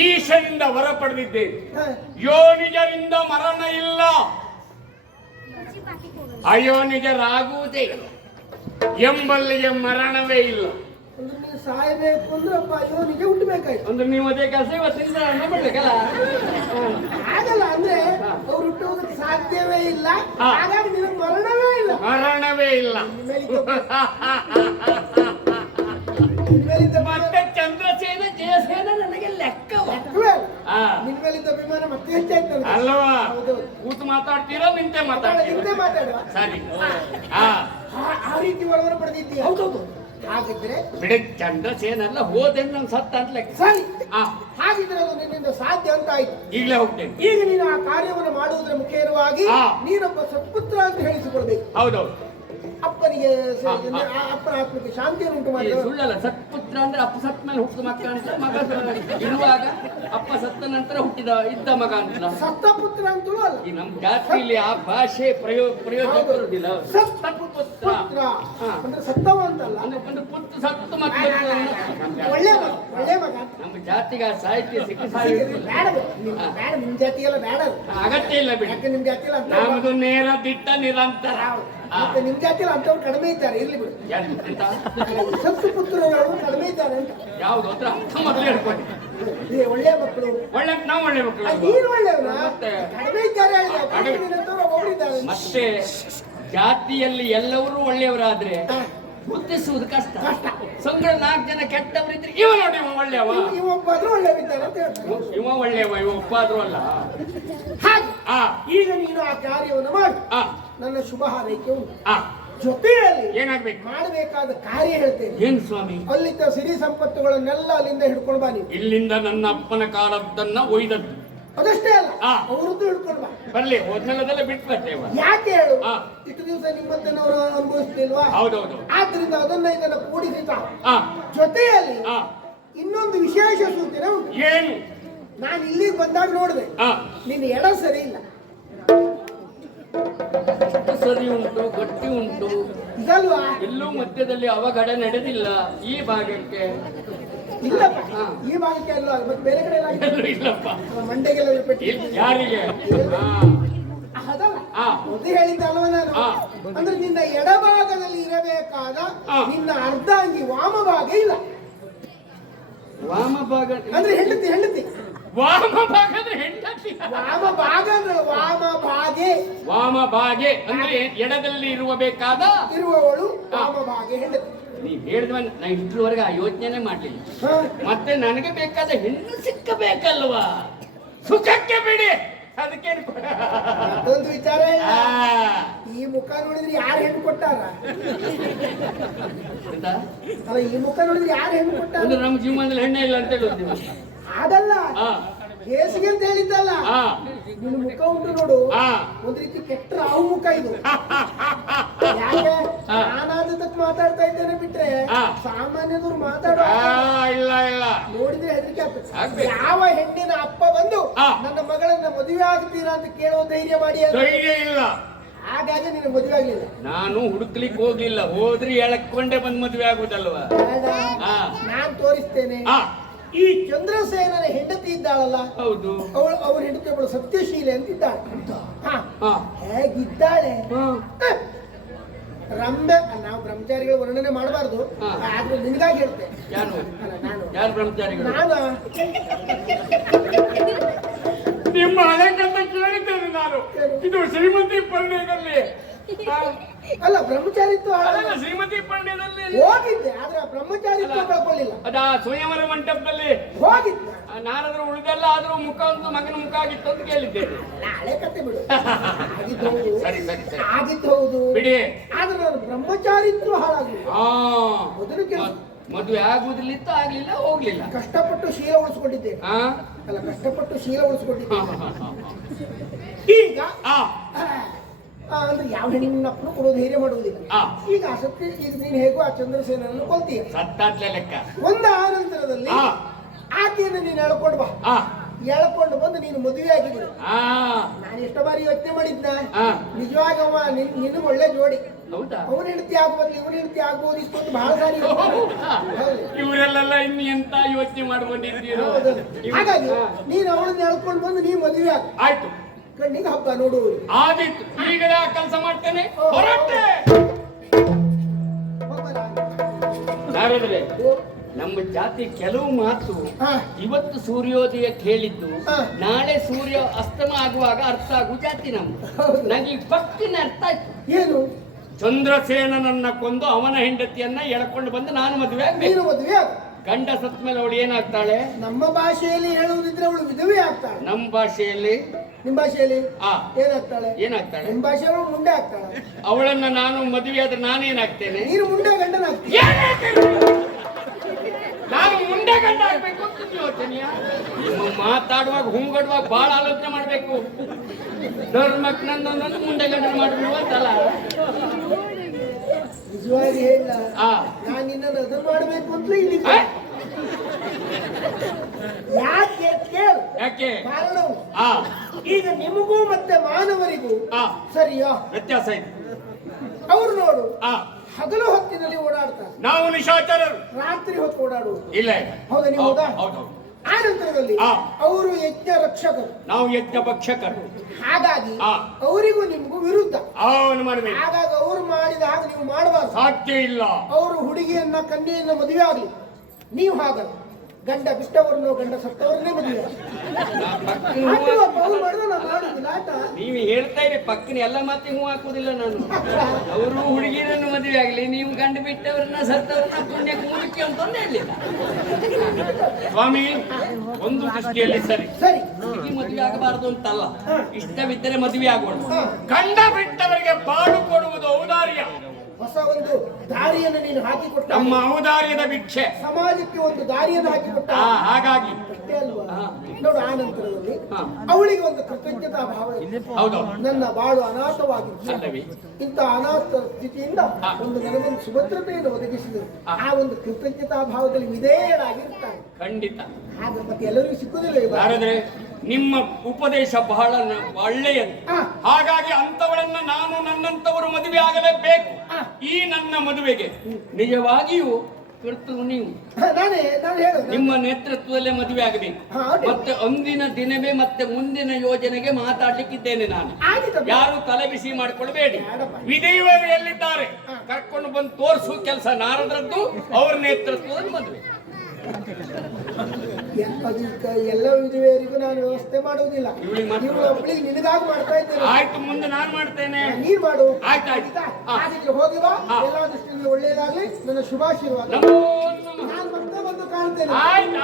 ಈಶನಿಂದ ವರ ಪಡೆದಿದ್ದೇನೆ. ಹಾ. ಯೋನಿಜರಿಂದ ಮರಣ ಇಲ್ಲ, ಅಯೋನಿಜರಾಗುವುದೇ ಇಲ್ಲ, ಎಂಬಲ್ಲಿಗೆ ಮರಣವೇ ಇಲ್ಲ. ಅಂದ್ರೆ ನೀನು ಸಾಯಬೇಕು ಅಂದ್ರೆ ಅಪ್ಪ ಇವನಿಗೆ ಹುಟ್ಟಬೇಕಾಯ್ತು. ಅಂದ್ರೆ ನೀವು ಅದೇ ಕೆಲಸ ಇವತ್ತಿಂದ ಮಾಡ್ಬೇಕಲ್ಲ. ಆಗಲ್ಲ ಅಂದ್ರೆ ಅವ್ರು ಹುಟ್ಟುವುದಕ್ಕೆ ಸಾಧ್ಯವೇ ಇಲ್ಲ. ಹಾ. ಹಾಗಾಗಿ ನಿನಗೆ ಮರಣವೇ ಇಲ್ಲ. ಮರಣವೇ ಇಲ್ಲ. ನಿನ್ಮೇಲಿದ್ದ ಮತ್ತೆ ಚಂದ್ರಸೇನ ಜಯಸೇನ ನನಗೆ ಲೆಕ್ಕವ. ಆ. ನಿನ್ಮೇಲಿದ್ದ ಅಭಿಮಾನ ಮತ್ತೆ ಹೆಚ್ಚಾಯ್ತು. ಅಲ್ವಾ? ಹೌದು. ಕೂತು ಮಾತಾಡ್ತೀರೋ ನಿಂತೆ ಮಾತಾಡ್ತೀರೋ? ಹಿಂದೆ ಮಾತಾಡುವ. ಸರಿ. ಆ ಆ ರೀತಿ ಒಳವರ ಪಡೆದಿದ್ದೀಯ. ಹೌದೌದು. ಹಾಗಿದ್ರೆ ಬಿಡಿ, ಚಂದ್ರಸೇನಲ್ಲ ಹೋದೆನ್ ನನ್ ಸತ್ತ ಅಂತ ಲೆಕ್ಕ. ಸರಿ. ಆ ಹಾಗಿದ್ರೆ ಅದು ನಿನ್ನಿಂದ ಸಾಧ್ಯ ಅಂತ ಆಯ್ತು. ಈಗಲೇ ಹೋಗ್ತೇನೆ. ಈಗ ನೀನು ಆ ಕಾರ್ಯವನ್ನು ಮಾಡುವುದರ ಮುಖೇನವಾಗಿ ಹಾ. ನೀನೊಬ್ಬ ಸತ್ಪುತ್ರ ಅಂತ ಹೇಳಿಸಿಕೊಳ್ಬೇಕು. ಹೌದೌದು. ಅಪ್ಪನಿಗೆ ಹಾ. ಆ ಅಪ್ಪನ ಆತ್ಮಕ್ಕೆ ಶಾಂತಿಯನ್ನು ಉಂಟು ಈ ಮಾಡಿ. ಸುಳ್ಳಲ್ಲ. ಸತ್ಪುತ್ರ ಅಂದ್ರೆ ಅಪ್ಪ ಸತ್ತ ಮೇಲೆ ಹುಟ್ಟಿದ ಮಕ್ಕ ಅಂತ. ಮಗ ಇರುವಾಗ ಅಪ್ಪ ಸತ್ತ ನಂತರ ಇದ್ದ ಮಗ ಅಂತ. ಸತ್ತ ಪುತ್ರ ಅಂತಲೂ ಅಲ್ಲ. ಈ ನಮ್ಮ ಜಾತಿಯಲ್ಲಿ ಆ ಭಾಷೆ ಪ್ರಯೋಗ ಬರುವುದಿಲ್ಲ. ಸತ್ಪುತ್ರ ಹಾ. ಅಂದ್ರೆ ಸತ್ತವ ಅಂತಲ್ಲ, ಒಂದು ಪುತ್ರ ಸತ್ತು ಮಕ್ಕಳು. ಒಳ್ಳೆ ಮಗ, ಒಳ್ಳೆ ಮಗ. ನಮ್ಮ ಜಾತಿಗೆ ಆ ಸಾಹಿತ್ಯ ಸಿಕ್ಕಿ ಬೇಡ ಬೇಡ, ನಿಮ್ ಜಾತಿ ಎಲ್ಲ ಬೇಡ ಅದು. ಅಗತ್ಯ ಇಲ್ಲ ಬಿಡಿ. ಯಾಕೆ ನಿಮ್ ಜಾತಿ ಎಲ್ಲ ಅಂತ ನಮ್ದು ನೇರ ದಿಟ್ಟ ನಿರಂತರ. ಮತ್ತೆ ನಿಮ್ ಜಾತಿ ಎಲ್ಲ ಅಂತವ್ರು ಕಡಿಮೆ ಇದ್ದಾರೆ, ಇರ್ಲಿ ಬಿಡು. ಎಂತ? ಸತ್ತು ಪುತ್ರರು ಕಡಿಮೆ ಇದ್ದಾರೆ ಅಂತ. ಯಾವ್ದು ಅದ್ರ ಅರ್ಥ ಮೊದಲು ಹೇಳ್ಕೊಳ್ಳಿ. ಈ ಒಳ್ಳೆ ಮಕ್ಕಳು. ಒಳ್ಳೆ ನಾವು ಒಳ್ಳೆ ಮಕ್ಕಳು. ನೀನು ಒಳ್ಳೆಯವನ? ಮತ್ತೆ? ಕಡಿಮೆ ಇದ್ದಾರೆ ಒಬ್ಬರಿದ್ದಾರೆ. ಮತ್ತೆ ಜಾತಿಯಲ್ಲಿ ಎಲ್ಲರೂ ಒಳ್ಳೆಯವರಾದ್ರೆ ಗುರುತಿಸುವುದು ಕಷ್ಟ. ಸಂಘ 4 ಜನ ಕೆಟ್ಟವರಿದ್ರೆ ಇವ ನೋಡಿ ಇವ ಒಳ್ಳೆಯವ, ಇವೊಬ್ಬಾದ್ರೂ ಒಳ್ಳೆಯವಿದ್ದಾರೆ ಅಂತ ಹೇಳ್ತಾರೆ. ಇವ ಒಳ್ಳೆಯವ, ಇವ ಒಪ್ಪಾದ್ರೂ ಅಲ್ಲ. ಹಾಗೆ ಆ ಈಗ ನೀನು ಆ ಕಾರ್ಯವನ್ನು ಮಾಡು. ಆ ನನ್ನ ಶುಭ ಹಾರೈಕೆ ಉಂಟು. ಆ ಜೊತೆಯಲ್ಲಿ ಏನಾಗ್ಬೇಕು? ಮಾಡಬೇಕಾದ ಕಾರ್ಯ ಹೇಳ್ತೇನೆ. ಏನ್ ಸ್ವಾಮಿ? ಅಲ್ಲಿದ್ದ ಸಿರಿ ಸಂಪತ್ತುಗಳನ್ನೆಲ್ಲ ಅಲ್ಲಿಂದ ಹಿಡ್ಕೊಂಡು ಬಾ ನೀವು. ಇಲ್ಲಿಂದ ನನ್ನ ಅಪ್ಪನ ಕಾಲದ್ದನ್ನ ಒಯ್ದದ್ದು. ಅದಷ್ಟೇ ಅಲ್ಲ, ಆ. ಅವರದ್ದು ಹಿಡ್ಕೊಂಡು ಬಾ. ಬರ್ಲಿ, ಹೋದ್ಮೇಲೆ ಅದೆಲ್ಲ ಬಿಟ್ಟು ಬರ್ತೇವ. ಯಾಕೆ ಹೇಳು? ಆ. ಇಷ್ಟು ದಿವಸ ನಿಮ್ಮಂತನವರು ಅನುಭವಿಸ್ತಿಲ್ವಾ? ಹೌದೌದು. ಆದ್ರಿಂದ ಅದನ್ನ ಇದನ್ನ ಕೂಡಿಸಿತ ಆ ಜೊತೆಯಲ್ಲಿ ಆ ಇನ್ನೊಂದು ವಿಶೇಷ ಸೂಚನೆ ಉಂಟು. ಏನು? ನಾನು ಇಲ್ಲಿಗೆ ಬಂದಾಗ ನೋಡಿದೆ ಆ, ನಿನ್ನ ಎಡ ಸರಿ ಇಲ್ಲ. ಸರಿ ಉಂಟು, ಗಟ್ಟಿ ಉಂಟು, ಇದಲ್ವಾ? ಎಲ್ಲೂ ಮಧ್ಯದಲ್ಲಿ ಅವಘಡ ನಡೆದಿಲ್ಲ. ಈ ಭಾಗಕ್ಕೆ ಇಲ್ಲಪ್ಪ, ಹಾ. ಈ ಭಾಗಕ್ಕೆ ಅಲ್ವಾ, ಮತ್ತೆ ಬೇರೆ ಕಡೆ ಎಲ್ಲ ಆಗಿದೆ. ಎಲ್ಲೂ ಇಲ್ಲಪ್ಪ. ಮಂಡೆಗೆಲ್ಲ ಪೆಟ್ಟಿ. ಯಾರಿಗೆ? ಅದಲ್ಲ, ಆ. ಮೊದಲು ಹೇಳಿದ್ದಲ್ವ ನಾನು. ಆ. ಅಂದ್ರೆ ನಿನ್ನ ಎಡಭಾಗದಲ್ಲಿ ಇರಬೇಕಾದ ಆ. ನಿನ್ನ ಅರ್ಧಾಂಗಿ ವಾಮಭಾಗ ಇಲ್ಲ. ವಾಮ ಭಾಗ ಅಂದ್ರೆ ಹೆಂಡತಿ ಹೆಂಡತಿ ವಾಮ ಭಾಗ ಅಂದ್ರೆ ಹೆಂಡತಿ. ವಾಮಭಾಗ ಅಂದ್ರೆ ವಾಮಭಾಗೆ ವಾಮ ಭಾಗೆ ಅಂದ್ರೆ ಎಡದಲ್ಲಿ ಇರಬೇಕಾದ ಇರುವವಳು ವಾಮಭಾಗೆ ಹೆಂಡತಿ. ನೀವ್ ಹೇಳಿದ್ವ ನಾ ಇಷ್ಟರವರೆಗೆ ಆ ಯೋಚನೆ ಮಾಡ್ಲಿಲ್ಲ. ಹಾ. ಮತ್ತೆ ನನಗೆ ಬೇಕಾದ ಹೆಣ್ಣು ಸಿಕ್ಕಬೇಕಲ್ವಾ? ಸುಖಕ್ಕೆ ಬಿಡಿ, ಅದಕ್ಕೆ ಮತ್ತೊಂದು ವಿಚಾರ ಇಲ್ಲ. ಈ ಮುಖ ನೋಡಿದ್ರೆ ಯಾರು ಹೆಣ್ಣು ಕೊಟ್ಟಾರ? ಅಲ್ಲ, ಈ ಮುಖ ನೋಡಿದ್ರೆ ಯಾರು ಹೆಣ್ಣು ಕೊಟ್ಟಾರ? ಅಂದ್ರೆ ನಮ್ಮ ಜೀವನದಲ್ಲಿ ಹೆಣ್ಣೆ ಇಲ್ಲ ಅಂತ ಹೇಳುದು. ಅದಲ್ಲ, ಹಾ. ಕೇಸಿಗೆ ಅಂತ ಹೇಳಿದ್ದಲ್ಲ. ಹಾ. ನಿನ್ನ ಮುಖ ಉಂಟು ನೋಡು, ಹಾ. ಒಂದ್ ರೀತಿ ಕೆಟ್ಟ ರಾವು ಮುಖ ಇದು. ಯಾಕೆ ನಾನಾದಕ್ಕೆ ಮಾತಾಡ್ತಾ ಇದ್ದೇನೆ ಬಿಟ್ರೆ ಹಾ. ಸಾಮಾನ್ಯದವ್ರು ಮಾತಾಡೋ ಇಲ್ಲ ಇಲ್ಲ ನೋಡಿದ್ರೆ ಹೆದರಿಕೆ ಆಗ್ತದೆ. ಆಗ್ಬೇಕು. ಯಾವ ಹೆಣ್ಣಿನ ಅಪ್ಪ ಬಂದು ಹಾ. ನನ್ನ ಮಗಳನ್ನ ಮದುವೆ ಆಗ್ತೀರಾ ಅಂತ ಕೇಳೋ ಧೈರ್ಯ ಮಾಡಿ ಅಂತ. ಧೈರ್ಯ ಇಲ್ಲ. ಹಾಗಾಗಿ ನಿನ್ನ ಮದುವೆ ಆಗ್ಲಿಲ್ಲ. ನಾನು ಹುಡುಕ್ಲಿಕ್ಕೆ ಹೋಗ್ಲಿಲ್ಲ, ಹೋದ್ರೆ ಎಳಕೊಂಡೆ ಬಂದ್ ಮದುವೆ ಆಗುದಲ್ವಾ? ಬೇಡ, ಹಾ. ನಾನ್ ತೋರಿಸ್ತೇನೆ. ಆ, ಈ ಚಂದ್ರಸೇನನ ಹೆಂಡತಿ ಇದ್ದಾಳಲ್ಲ, ಹೌದು. ಅವಳ ಹೆಂಡತಿ ಅವಳು ಸತ್ಯಶೀಲೆ ಅಂತ ಇದ್ದಾಳೆ. ಹಾ. ಹಾ. ಹೇಗಿದ್ದಾಳೆ? ಹಾ. ರಮ್ಯ. ನಾವು ಬ್ರಹ್ಮಚಾರಿಗಳ ವರ್ಣನೆ ಮಾಡಬಾರ್ದು, ಹಾ. ಆದ್ರೂ ನಿನಗಾಗಿ ಹೇಳ್ತೆ. ಯಾರು? ಅಲ್ಲ, ನಾನು ಯಾರು ಬ್ರಹ್ಮಚಾರಿಗಳು? ನಾನು ನಿಮ್ಮ ಹಳೆ ಕಥೆ ಕೇಳಿದ್ದೇನೆ ನಾನು. ಇದು ಶ್ರೀಮತಿ ಪಂಡ್ಯದಲ್ಲಿ. ಅಲ್ಲ, ಬ್ರಹ್ಮಚಾರಿತ್ವ ಅದಲ್ಲ, ಶ್ರೀಮತಿ ಪಂಡ್ಯದಲ್ಲಿ ಹೋಗಿದ್ದೆ, ಆದ್ರೆ ಬ್ರಹ್ಮಚಾರಿತ್ವ ಕಳ್ಕೊಳ್ಳಿಲ್ಲ. ಅದ ಸ್ವಯಂವರ ಮಂಟಪದಲ್ಲಿ ಹೋಗಿದ್ದೆ. ನಾನಾದ್ರೂ ಉಳಿದೆಲ್ಲ ಆದ್ರೂ ಮುಖ ಒಂದು ಮಗನ ಮುಖ ಆಗಿತ್ತು ಅಂತ ಕೇಳಿದ್ದೇನೆ. ಹಳೆ ಕತೆ ಬಿಡು. ಆಗಿದ್ದು ಹೌದು, ಸರಿ ಸರಿ ಸರಿ ಆಗಿದ್ದು ಹೌದು, ಬಿಡಿ. ಆದ್ರೆ ನಾನು ಬ್ರಹ್ಮಚಾರಿತ್ವ ಹಾಳಾಗಿಲ್ಲ. ಆ, ಮೊದಲು ಕೆಲಸ ಮದುವೆ ಆಗುದಿಲ್ಲಿತ್ತು, ಆಗ್ಲಿಲ್ಲ, ಹೋಗ್ಲಿಲ್ಲ. ಕಷ್ಟಪಟ್ಟು ಶೀಲ ಉಳಿಸ್ಕೊಂಡಿದ್ದೆ. ಆ? ಅಲ್ಲ, ಕಷ್ಟಪಟ್ಟು ಶೀಲ ಉಳಿಸ್ಕೊಂಡಿದ್ದೆ. ಹಾ, ಹಾ, ಹಾ, ಈಗ ಹಾ. ಅಂದ್ರೆ ಯಾವ ಹೆಣ್ಣಿನಪ್ಪನು ಕೊಡೋ ಧೈರ್ಯ ಮಾಡುವುದಿಲ್ಲ. ಆ. ಈಗ ಈಗ ನೀನು ಹೇಗೋ ಆ ಚಂದ್ರಸೇನನ್ನು ಕೊಲ್ತೀಯ. ಸತ್ತಾತ್ಲೆ ಲೆಕ್ಕ. ಒಂದ ಆನಂತರದಲ್ಲಿ ಆ. ಆಕೆಯನ್ನು ನೀನು ಎಳ್ಕೊಂಡು ಬಾ. ಆ. ಎಳ್ಕೊಂಡು ಬಂದು ನೀನು ಮದುವೆ ಆಗಿದ್ರು. ಆ. ನಾನು ಎಷ್ಟೋ ಬಾರಿ ಯೋಚನೆ ಮಾಡಿದ್ನ, ಆ. ನಿಜವಾಗ ಅವ ನಿನ್ನ ಒಳ್ಳೆ ಜೋಡಿ. ಹೌದಾ? ಅವನ ಹೆಂಡತಿ ಆಗ್ಬೋದು, ಇವನ ಹೆಂಡತಿ ಆಗ್ಬೋದು ಇತ್ತು ಅಂತ ಬಹಳ ಸಾರಿ ಯೋಚ್ನೆ ಮಾಡಿದ್ದೆ. ಹೌದು. ಇವರೆಲ್ಲ ಇನ್ನು ಎಂತ ಯೋಚನೆ ಮಾಡ್ಕೊಂಡಿದ್ದೀರೋ? ಹೌದು. ಹಾಗಾಗಿ ನೀನು ಅವಳನ್ನ ಎಳ್ಕೊಂಡು ಬಂದು ನೀ ಮದುವೆ ಆಗ. ಆಯ್ತು, ಕಣ್ಣಿಗೆ ಹಬ್ಬ ನೋಡುವುದು. ಆದಿತ್ತು. ಈಗಲೇ ಆ ಕೆಲಸ ಮಾಡ್ತೇನೆ, ಹೊರಟೆ. ನಾರದ್ರೆ, ನಮ್ಮ ಜಾತಿ ಕೆಲವು ಮಾತು ಹಾ. ಇವತ್ತು ಸೂರ್ಯೋದಯಕ್ಕೆ ಹೇಳಿದ್ದು ಹಾ. ನಾಳೆ ಸೂರ್ಯ ಅಸ್ತಮ ಆಗುವಾಗ ಅರ್ಥ ಆಗು ಜಾತಿ ನಮ್ದು. ಹೌದು. ನನಗೆ ಪಕ್ಕಿನ ಅರ್ಥ ಆಯ್ತು. ಏನು? ಚಂದ್ರಸೇನನನ್ನ ಕೊಂದು ಅವನ ಹೆಂಡತಿಯನ್ನ ಎಳ್ಕೊಂಡು ಬಂದು ನಾನು ಮದುವೆ ಆಗ್ಬೇಕು. ನೀನು ಮದುವೆ ಆಗ. ಗಂಡ ಸತ್ ಮೇಲೆ ಅವಳು ಏನಾಗ್ತಾಳೆ? ನಮ್ಮ ಭಾಷೆಯಲ್ಲಿ ಹೇಳುವುದಿದ್ರೆ ಅವಳು ವಿಧವೆ ಆಗ್ತಾಳೆ. ನಮ್ಮ ಭಾಷೆಯಲ್ಲಿ ನಿಮ್ ಭಾಷೆಯಲ್ಲಿ ಆ ಏನಾಗ್ತಾಳೆ? ಏನಾಗ್ತಾಳೆ? ನಿಮ್ ಭಾಷೆಯಲ್ಲಿ ಅವಳು ಮುಂಡೆ ಆಗ್ತಾಳೆ. ಅವಳನ್ನ ನಾನು ಮದುವೆ ಆದ್ರೆ ನಾನೇನಾಗ್ತೇನೆ? ನೀನು ಮುಂಡೆ ಗಂಡನಾಗ್ತೀಯ. ನಾನು ಮುಂದೆ ಗಂಡ ಆಗ್ಬೇಕು ಅಂತ ಯೋಚನೆಯ? ಮಾತಾಡುವಾಗ ಹುಂಗಡುವಾಗ ಬಹಳ ಆಲೋಚನೆ ಮಾಡ್ಬೇಕು. ಧರ್ಮಕ್ಕೆ ನಂದೊಂದೊಂದು ಮುಂದೆ ಗಂಡ ಮಾಡ್ಬಿಡುವ ಅಂತಲ್ಲ. ನಿಜವಾಗಿ ಹೇಳ, ಆ. ನಾನು ನಿನ್ನನ್ನು ಅದನ್ನು ಮಾಡಬೇಕು ಅಂತ ಇಲ್ಲಿ ಆ? ಯಾಕೆ ಕೇಳು. ಯಾಕೆ? ಕಾರಣವು ಆ. ಈಗ ನಿಮಗೂ ಮತ್ತೆ ಮಾನವರಿಗೂ ಆ. ಸರಿಯಾ ವ್ಯತ್ಯಾಸ ಇದೆ. ಅವ್ರು ನೋಡು, ಆ. ಹಗಲು ಹೊತ್ತಿನಲ್ಲಿ ಓಡಾಡ್ತಾರೆ, ನಾವು ನಿಶಾಚರರು ರಾತ್ರಿ ಹೊತ್ತು ಓಡಾಡುವುದು. ಇಲ್ಲ. ಹೌದಾ? ನೀವು ಹೌದಾ? ಹೌದು. ಆ ನಂತರದಲ್ಲಿ ಆ. ಅವರು ಯಜ್ಞ ರಕ್ಷಕರು. ನಾವು ಯಜ್ಞ ಭಕ್ಷಕರು. ಹಾಗಾಗಿ ಆ. ಅವರಿಗೂ ನಿಮಗೂ ವಿರುದ್ಧ. ಅವನು ಮಾಡಬೇಕು. ಹಾಗಾಗಿ ಅವರು ಮಾಡಿದ ಹಾಗೆ ನೀವು ಮಾಡಬಾರ್ದು. ಸಾಧ್ಯ ಇಲ್ಲ. ಅವರು ಹುಡುಗಿಯನ್ನ ಕನ್ಯೆಯನ್ನ ಮದುವೆ ಆಗಲಿ, ನೀವು ಹಾಗಲ್ಲ. ಗಂಡ ಬಿಟ್ಟವರನ್ನು ಗಂಡ ಸತ್ತವರನ್ನೇ ಮದುವೆ ಆಗಿ. ಮಾಡುದಿಲ್ಲ ಆಟ. ನೀವು ಹೇಳ್ತಾ ಇರಿ ಪಕ್ಕನ ಎಲ್ಲ ಮಾತಿ ಹೂ ಹಾಕುದಿಲ್ಲ ನಾನು. ಅವರು ಹುಡುಗಿರನ್ನು ಮದುವೆ ಆಗಲಿ, ನೀವು ಗಂಡು ಬಿಟ್ಟವರನ್ನ ಸತ್ತವರನ್ನ ಪುಣ್ಯಕ್ಕೆ ಮೂಲಕ್ಕೆ ಅಂತ ಹೇಳಲಿಲ್ಲ ಸ್ವಾಮಿ. ಒಂದು ದೃಷ್ಟಿಯಲ್ಲಿ ಸರಿ, ಸರಿ, ಹುಡುಗಿ ಮದುವೆ ಆಗಬಾರದು ಅಂತಲ್ಲ, ಇಷ್ಟವಿದ್ದರೆ ಮದುವೆ ಆಗೋಣ. ಗಂಡ ಬಿಟ್ಟವರಿಗೆ ಬಾಳು ಕೊಡುವುದು ಔದಾರ್ಯ. ಹೊಸ ಒಂದು ದಾರಿಯನ್ನು ನೀನು ಹಾಕಿಕೊಟ್ಟ. ನಮ್ಮ ಔದಾರ್ಯದ ಭಿಕ್ಷೆ. ಸಮಾಜಕ್ಕೆ ಒಂದು ದಾರಿಯನ್ನು ಹಾಕಿಕೊಟ್ಟ. ಹಾಗಾಗಿ ಅಷ್ಟೇ ಅಲ್ವಾ? ನೋಡು, ಆ ನಂತರದಲ್ಲಿ ಅವಳಿಗೆ ಒಂದು ಕೃತಜ್ಞತಾ ಭಾವ ಇದೆ. ಹೌದು. ನನ್ನ ಬಾಳು ಅನಾಥವಾಗಿತ್ತು. ಅಲ್ಲವೇ? ಇಂಥ ಅನಾಥ ಸ್ಥಿತಿಯಿಂದ ಒಂದು ನನಗೊಂದು ಸುಭದ್ರತೆಯನ್ನು ಒದಗಿಸಿದರು. ಆ ಒಂದು ಕೃತಜ್ಞತಾ ಭಾವದಲ್ಲಿ ವಿಧೇಯರಾಗಿರ್ತಾರೆ. ಖಂಡಿತ. ಹಾಗೆ ಮತ್ತೆ ಎಲ್ಲರಿಗೂ ಸಿಕ್ಕುದಿಲ್ಲ ಇವಾಗ. ಯಾರಾದ್ರೆ ನಿಮ್ಮ ಉಪದೇಶ ಬಹಳ ಒಳ್ಳೆಯದು. ಹಾಗಾಗಿ ಅಂತವಳನ್ನ ನಾನು ನನ್ನಂತವರು ಮದುವೆ ಆಗಲೇಬೇಕು. ಈ ನನ್ನ ಮದುವೆಗೆ ನಿಜವಾಗಿಯೂ ಕರ್ತೃ ನೀವು ನಾನು ಹೇಳುದು ನಿಮ್ಮ ನೇತೃತ್ವದಲ್ಲೇ ಮದುವೆ ಆಗಬೇಕು. ಮತ್ತೆ ಒಂದಿನ ದಿನವೇ ಮತ್ತೆ ಮುಂದಿನ ಯೋಜನೆಗೆ ಮಾತಾಡ್ಲಿಕ್ಕಿದ್ದೇನೆ ನಾನು. ಯಾರು ತಲೆ ಬಿಸಿ ಮಾಡ್ಕೊಳ್ಬೇಡಿ. ವಿಧಿವರು ಎಲ್ಲಿದ್ದಾರೆ ಕರ್ಕೊಂಡು ಬಂದು ತೋರಿಸುವ ಕೆಲಸ ನಾರದ್ರದ್ದು. ಅವ್ರ ನೇತೃತ್ವದಲ್ಲಿ ಮದುವೆ. ಎಲ್ಲ ವಿಧವೆಯರಿಗೂ ನಾನು ವ್ಯವಸ್ಥೆ ಮಾಡುವುದಿಲ್ಲ. ಒಬ್ಬಳಿಗೆ ನಿನಗಾಗಿ ಮಾಡ್ತಾ ಇದ್ದೇನೆ. ಆಯ್ತು, ಮುಂದೆ ನಾನು ಮಾಡ್ತೇನೆ. ನೀನ್ ಮಾಡು. ಆಯ್ತಾಯ್ತು. ಹಾಗಿದ್ರೆ ಹೋಗಿವಾ. ಎಲ್ಲ ದೃಷ್ಟಿಯಿಂದ ಒಳ್ಳೆಯದಾಗ್ಲಿ. ನನ್ನ ಶುಭಾಶೀರ್ವಾದ. ನಾನು ಮತ್ತೆ ಬಂದು ಕಾಣ್ತೇನೆ. ಆಯ್ತು.